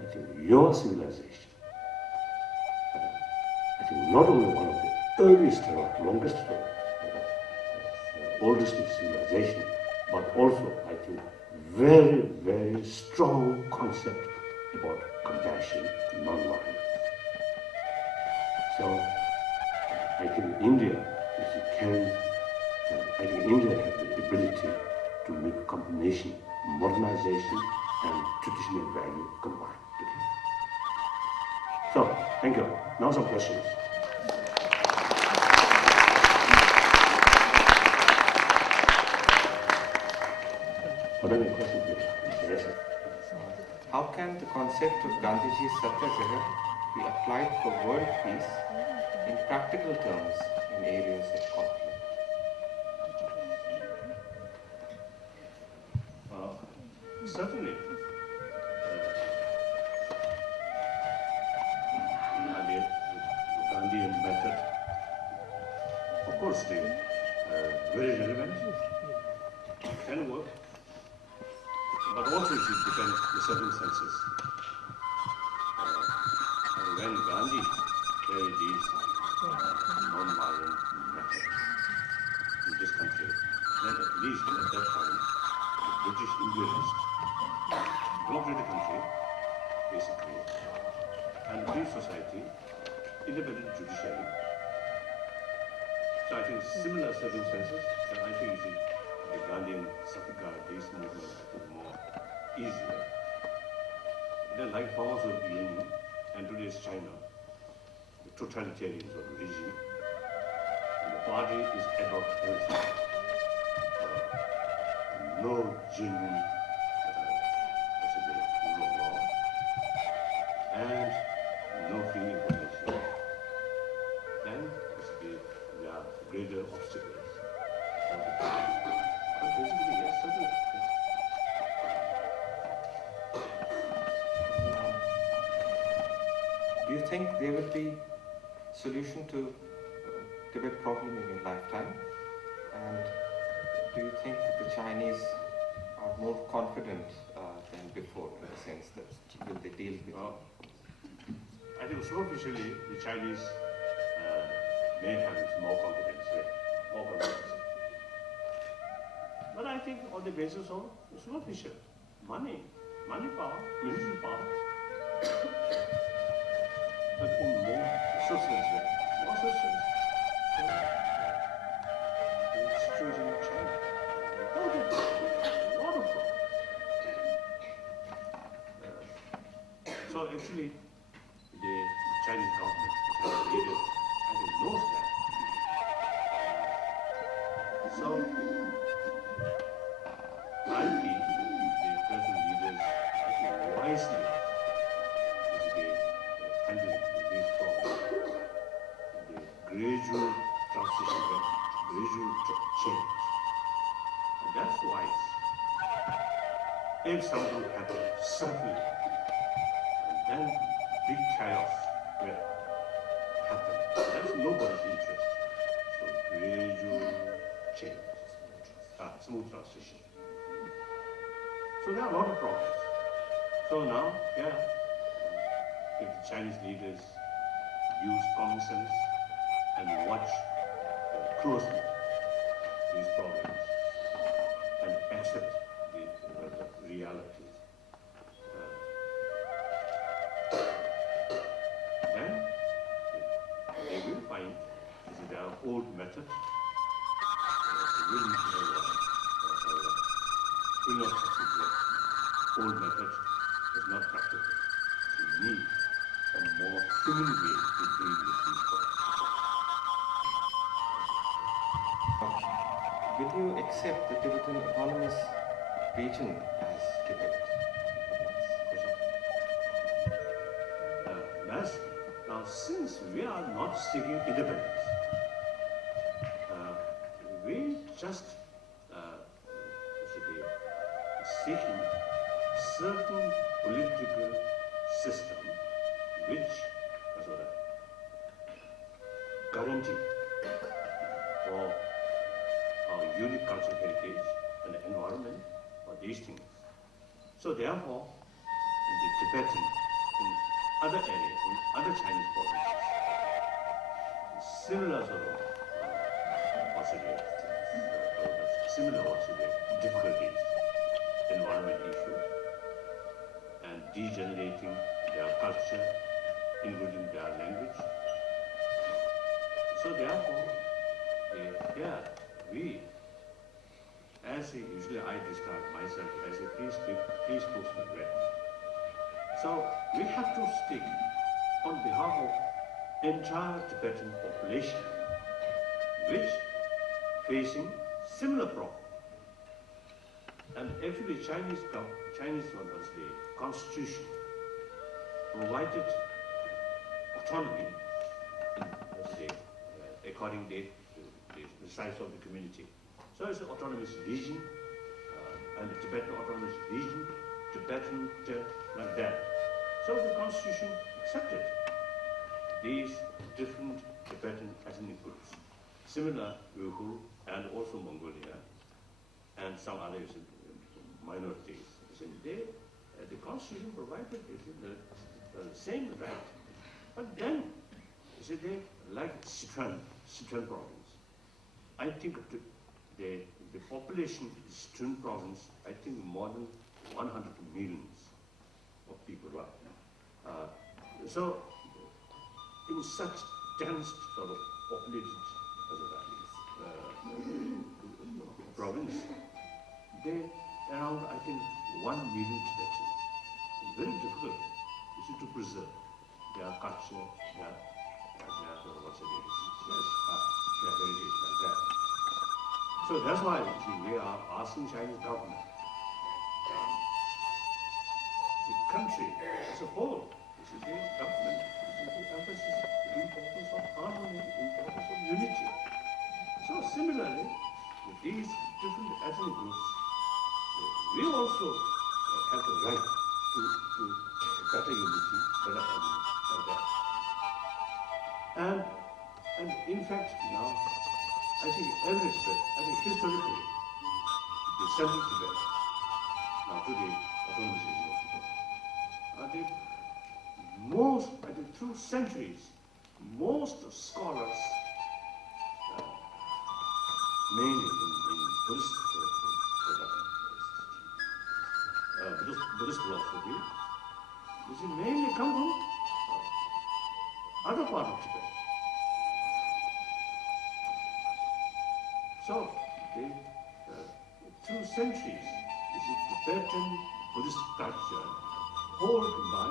I think your civilization, I think not only one of the earliest or longest oldest civilization, but also I think very, very strong concept about compassion and non-violence. So I think India, if you can, I think India has the ability to make a combination, modernization and traditional value combined together. So, thank you. Now some questions. What are the questions, please? Yes, sir. How can the concept of Gandhiji's Satyagraha be applied for world peace in practical terms in areas of conflict? Certainly. The Gandhian method, of course, very relevant, can work, but also it depends on the circumstances. When Gandhi carried these non-violent methods in this country, then at least at that time, the British imperialists blockaded the country, basically, and free society, independent judiciary. So I think similar circumstances, and I think the Gandhian Satyagraha, this movement, I think more easier. Then like forms of Union and today's China, the totalitarian sort of regime, and the party is above everything. no genuine rule of law, and no free information, then there are greater obstacles. But basically, yes, certainly. Do you think there will be solution to Tibet problem in your lifetime? And do you think that the Chinese are more confident than before, in the sense that will they deal with it? I think superficially the Chinese may have more confidence, more confidence. But I think on the basis of superficial money power, military power. But in more substance, the situation in China, a lot of problems. So actually, the Chinese government, the Chinese leaders, I think knows that. So I think the present leaders, I think wisely, handling these problems, the gradual transition, gradual change. And that's wise. If something happens suddenly, and then big chaos will happen. That's nobody's interest. So gradual change, smooth transition. So there are a lot of problems. So now, if the Chinese leaders use common sense and watch closely these problems and accept the realities, then they will find this is their old method. They will not succeed there. Old method is not practical. So you need a more human way to deal with these problems. Will you accept the Tibetan Autonomous Region as Tibet? Now, since we are not seeking independence, we just seeking certain political system which guarantee for our unique cultural heritage and the environment or these things. So therefore, in the Tibetan, in other areas, in other Chinese provinces, similar sort of difficulties, environment issues, and degenerating their culture, including their language. So therefore, we, usually I describe myself as a peace postman rep. So we have to stick on behalf of entire Tibetan population, which facing similar problems. And actually Chinese the constitution provided autonomy according to the size of the community. So it's an autonomous region, and the Tibetan autonomous region, Tibetan like that. So the constitution accepted these different Tibetan ethnic groups, similar Uyghur and also Mongolia, and some other minorities. The constitution provided the same right. But then, they like Sichuan province. I think the population of Sichuan province, I think more than 100 millions of people are. So, in such dense sort of populated province, they around, I think, 1 million Tibetans. Very difficult to preserve their culture, their heritage like that. So that's why we are asking Chinese government, the country as a whole, this is the government, this is the emphasis, the importance of harmony, the importance of unity. So similarly, with these different ethnic groups, we also have the right to better unity, better harmony, like that. And in fact, now, I think every Tibet, I think historically, the central Tibet, now to the autonomization of Tibet, I think most, I think through centuries, most scholars, mainly in Buddhist philosophy, this is mainly come from other part of Tibet. So, through centuries, this is Tibetan Buddhist culture held by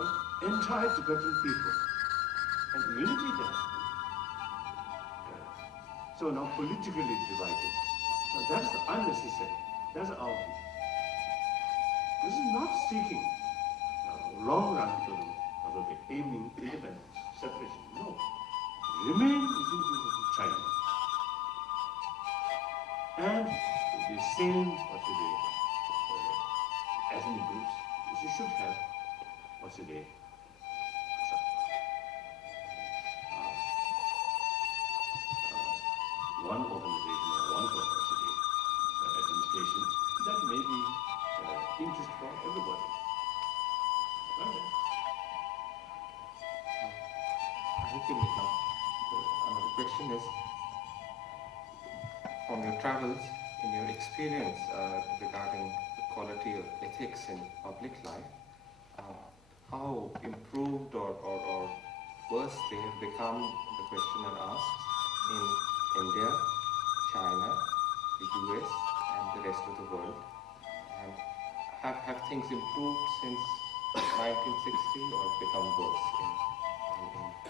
entire Tibetan people. And unity there. So now politically divided. Now that's unnecessary. That's our view. This is not seeking long run of the aiming independence, separation. No. Remain within China. And the same ethnic groups, which you should have one organization or one administration that may be interest for everybody. Right? Another question is, from your travels, in your experience regarding the quality of ethics in public life, how improved or worse they have become, the questioner asks, in India, China, the US, and the rest of the world. And have things improved since 1960 or become worse?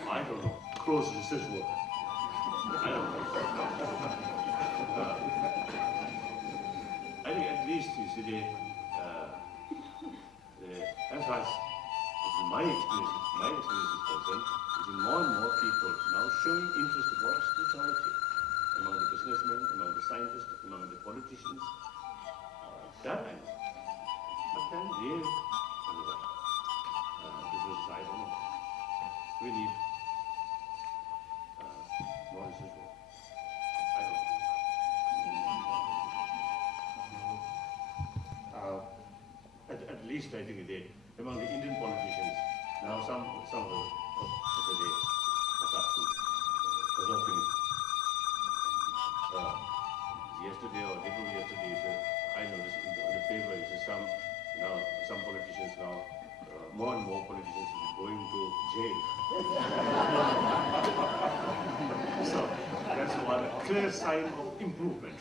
I don't know. Close research work. I don't know. I think at least you see as far as my experience is concerned, is more and more people now showing interest about spirituality among the businessmen, among the scientists, among the politicians. That I know. But then real business, I don't know. We need more research work. I don't know. At least I think among the Indian politicians, now some of the yesterday or day before yesterday, I noticed on the paper, some politicians now, more and more politicians are going to jail. So that's one clear sign of improvement.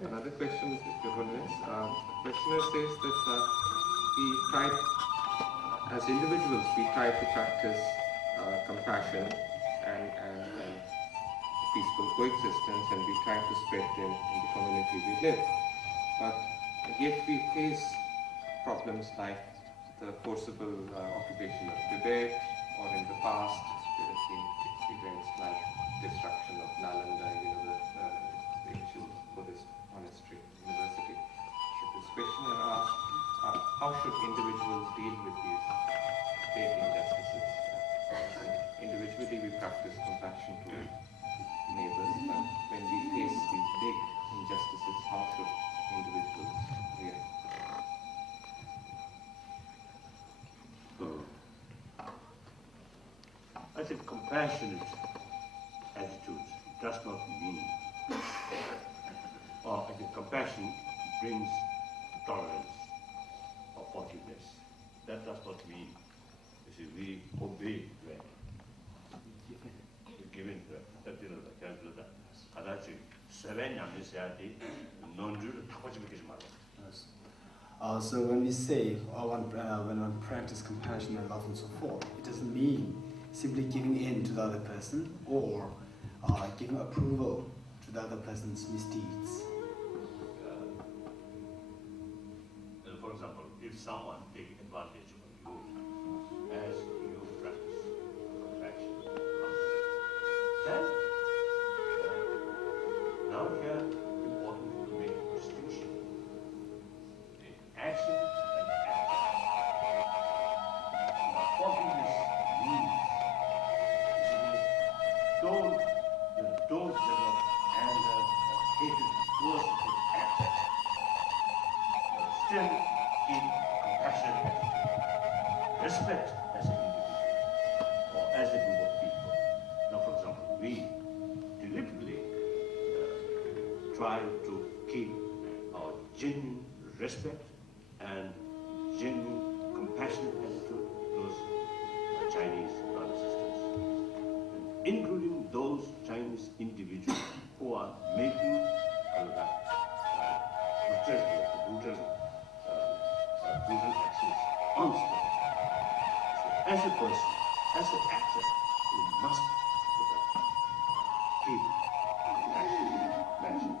Another question, Your Holiness. The questioner says that we try, as individuals, we try to practice compassion and peaceful coexistence, and we try to spread them in the community we live. But yet we face problems like the forcible occupation of Tibet, or in the past, events like destruction of Nalanda, the ancient Buddhist monastery, university. So this questioner asks, how should individuals deal with these big injustices? Individually we practice compassion to neighbors, but when we face these big injustices, how should individuals react? I think compassionate attitude does not mean, or I think compassion brings tolerance or forgiveness. That does not mean, you see, we obey when we give in that you know the character that Adachi, Seven Yamisati, non-Jew, Takochimikishmara. So when we say, or when one practice compassion and love and so forth, it doesn't mean simply giving in to the other person or giving approval to the other person's misdeeds. For example, if someone takes advantage of you as you practice compassion, then now here important to make a distinction between action and action. Now, forgiveness means don't develop anger or hatred towards the actor. Still keep compassion, respect as an individual or as a group of people. Now, for example, we deliberately try to keep our genuine respect and genuine compassionate attitude towards Chinese brothers and sisters, including those Chinese individuals who are making brutal actions on the spot. So as a person, as an actor, you must keep compassion.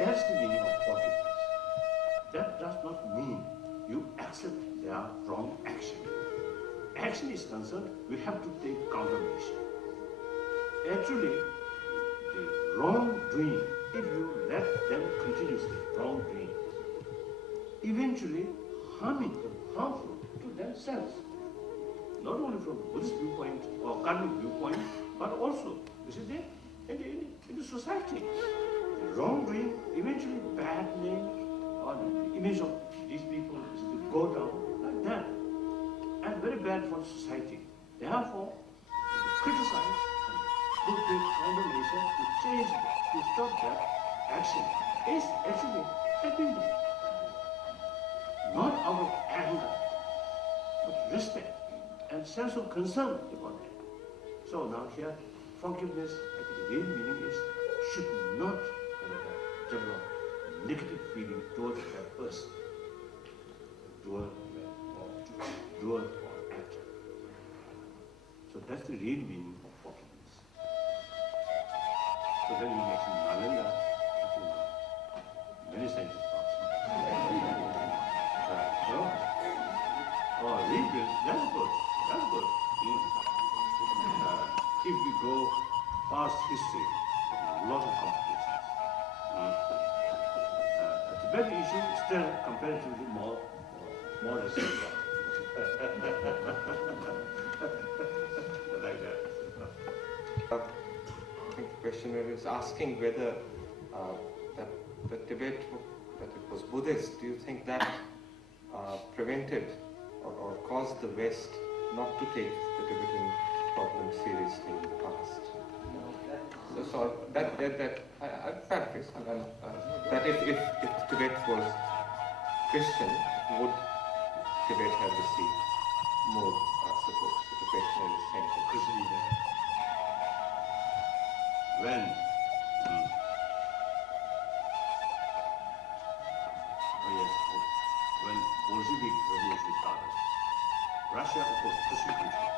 That's the meaning of forgiveness. That does not mean you accept their wrong action. Action is concerned, we have to take countermeasure. Actually, the wrongdoing, if you let them continuously wrongdoing, eventually harmful to themselves. Not only from Buddhist viewpoint or karmic viewpoint, but also, this is there in the society. The wrongdoing, eventually bad name or the image of these people is to go down like that. And very bad for the society. Therefore, to criticize and put the countermeasure to change it, to stop that action is actually helping them. Not out of anger, but respect and sense of concern about them. So now here, forgiveness, I think the real meaning is, should not develop negative feeling towards that person, doer or actor. So that's the real meaning of forgiveness. So then you mentioned Nalanda, many centuries past. Oh, rebuild, that's good. That's good. If we go past history, a lot of complications. The Tibetan issue is still comparatively more recent. Like that. I think the questioner is asking whether that the Tibet, that it was Buddhist, do you think that prevented or caused the West not to take the Tibetan problem seriously in the past? So that I paraphrase, that if Tibet was Christian, would Tibet have received more support? So the question is saying that Christian when when Bolshevik revolution started, Russia opposed Christian control.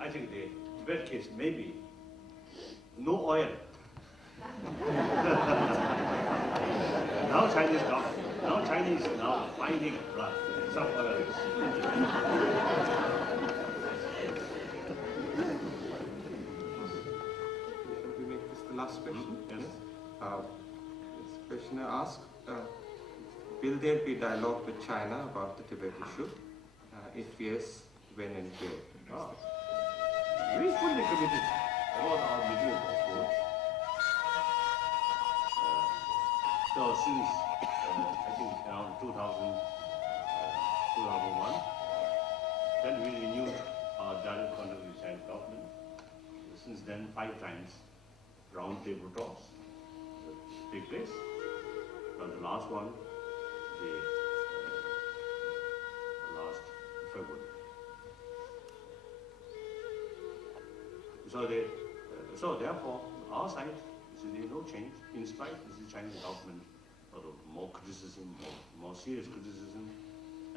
I think the Tibet case may be no oil. Now Chinese now finding some oil. Shall we make this the last question? Yes. This questioner asked, will there be dialogue with China about the Tibet issue? If yes, when and where? We fully committed about our meeting, of course. So since I think around 2000, 2001, then we renewed our direct contact with the Chinese government. Since then, 5 times round table talks take place. Now the last one, the last February. So therefore, our side, there is no change, in spite of the Chinese government sort of more criticism, more serious criticism,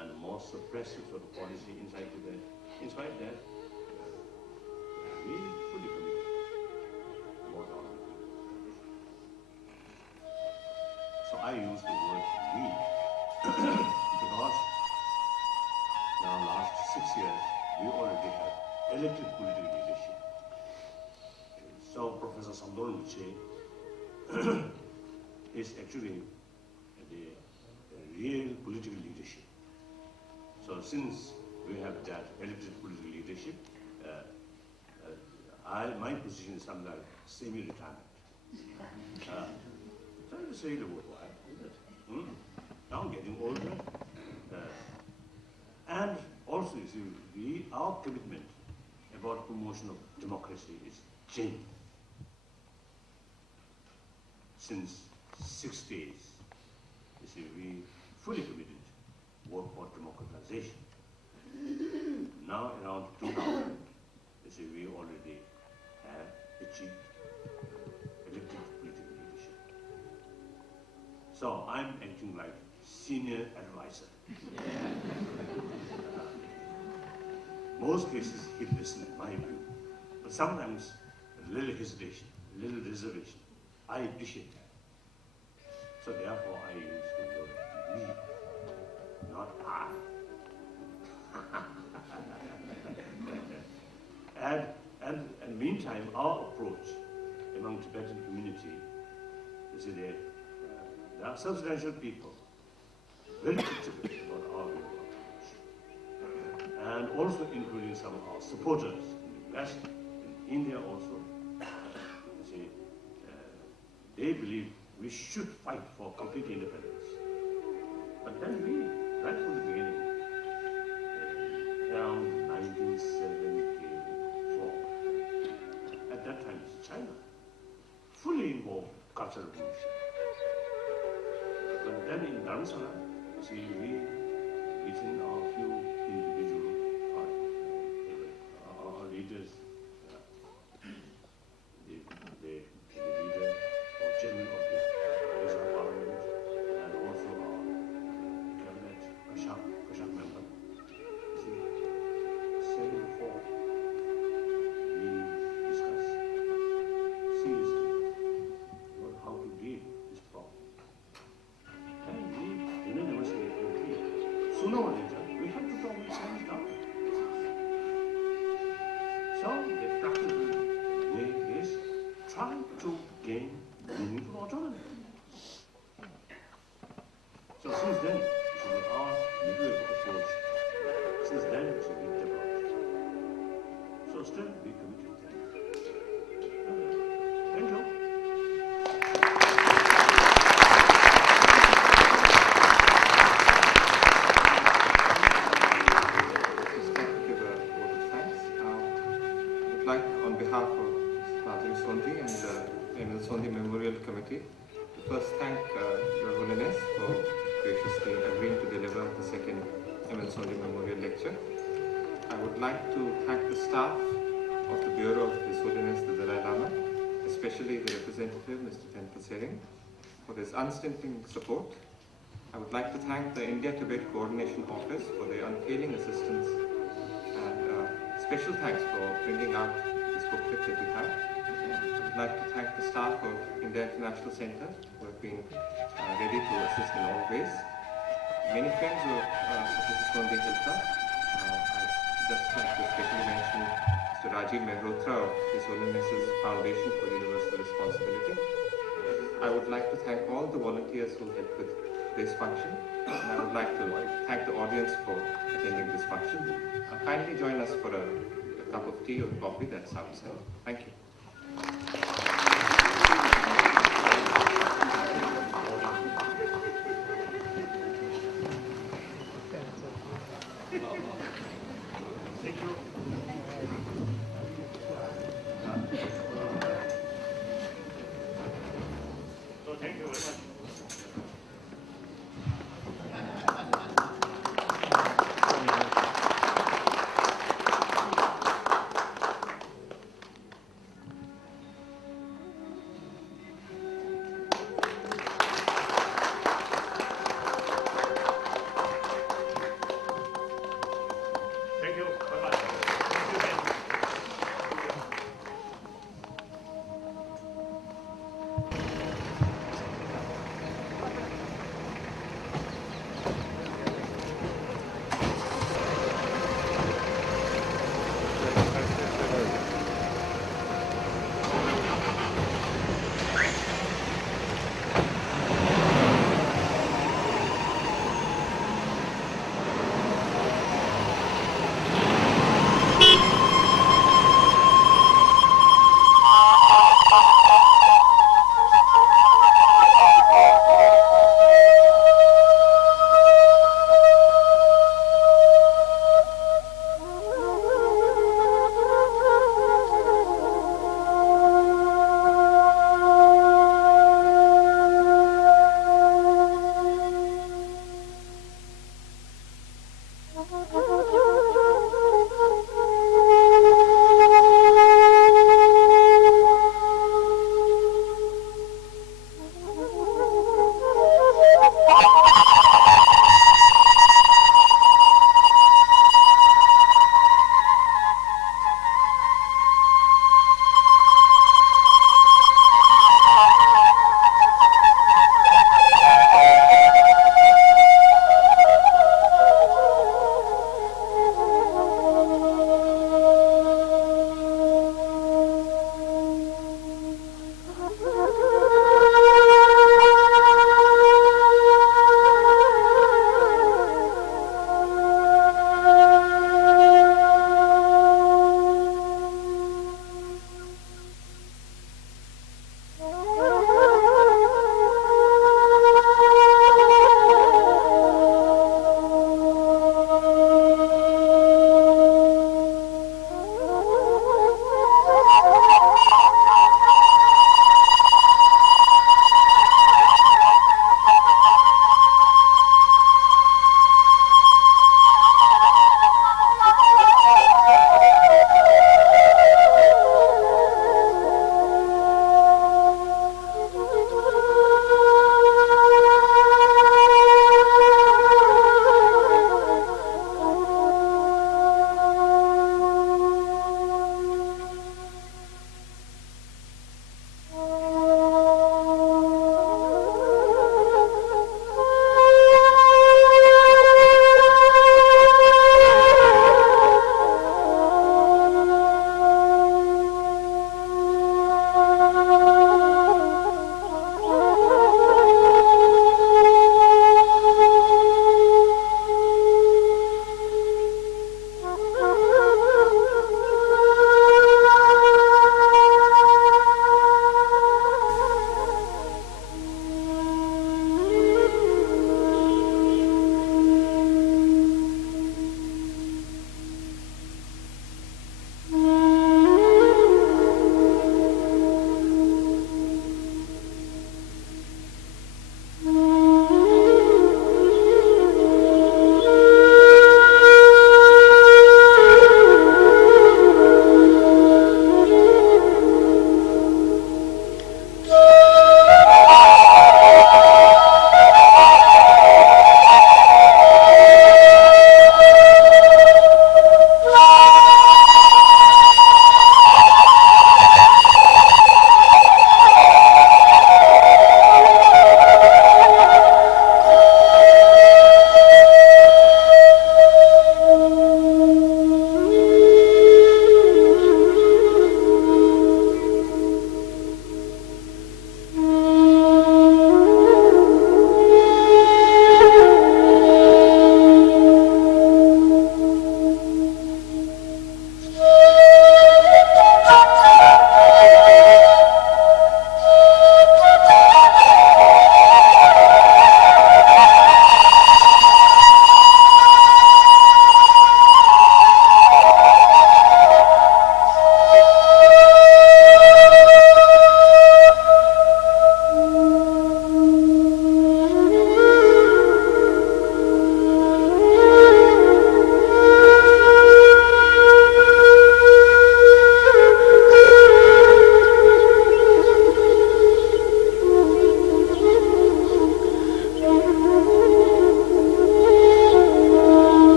and more suppressive sort of policy inside Tibet. In spite of that, we fully committed about our So I use the word we because now last 6 years we already have elected political leadership. So Professor Samdol Muche is actually the real political leadership. So since we have that elected political leadership, my position is something like semi-retirement. So it's really worthwhile, isn't it? Now I'm getting older. And also, you see, our commitment about promotion of democracy is changing. Since 60s, you see, we fully committed work for democratization. Now around 2000, you see, we already have achieved elected political leadership. So I'm acting like senior advisor. Most cases he listens, in my view, but sometimes a little hesitation, a little reservation. I appreciate that. So therefore I use the word we, not I. And meantime, our approach among Tibetan community is that there are substantial people very critical about our view of approach. And also including some of our supporters in the West, in India also. You see, they believe we should fight for complete independence. But then we, right from the beginning, around 1974, at that time China, fully involved Cultural Revolution. But then in Dharamsala, you see, we, within our few individual our leaders, the leader or chairman of the National Parliament, and also our cabinet, Kashak member, you see, 74, we discuss seriously about how to deal with this problem. And we unanimously agree. Sooner or later, we have to talk with Chinese government. So the practical way is try to gain meaningful autonomy. So since then, with our middle approach, since then it's been developed. So still we committed that. Thank you. On behalf of Padri Sondhi and the Emil Sondhi Memorial Committee, to first thank Your Holiness for graciously agreeing to deliver the second Emil Sondhi Memorial Lecture. I would like to thank the staff of the Bureau of His Holiness the Dalai Lama, especially the representative, Mr. Tenpa Sering, for his unstinting support. I would like to thank the India-Tibet Coordination Office for their unfailing assistance, and special thanks for bringing out this booklet that we have. I would like to thank the staff of India International Center who have been ready to assist in all ways. Many friends of Professor Sondhi helped us. I'd just like to especially mention Mr. Rajiv Mehrotra of His Holiness's Foundation for Universal Responsibility. I would like to thank all the volunteers who helped with this function, and I would like to thank the audience for attending this function. Kindly join us for a cup of tea or coffee that's outside. Thank you.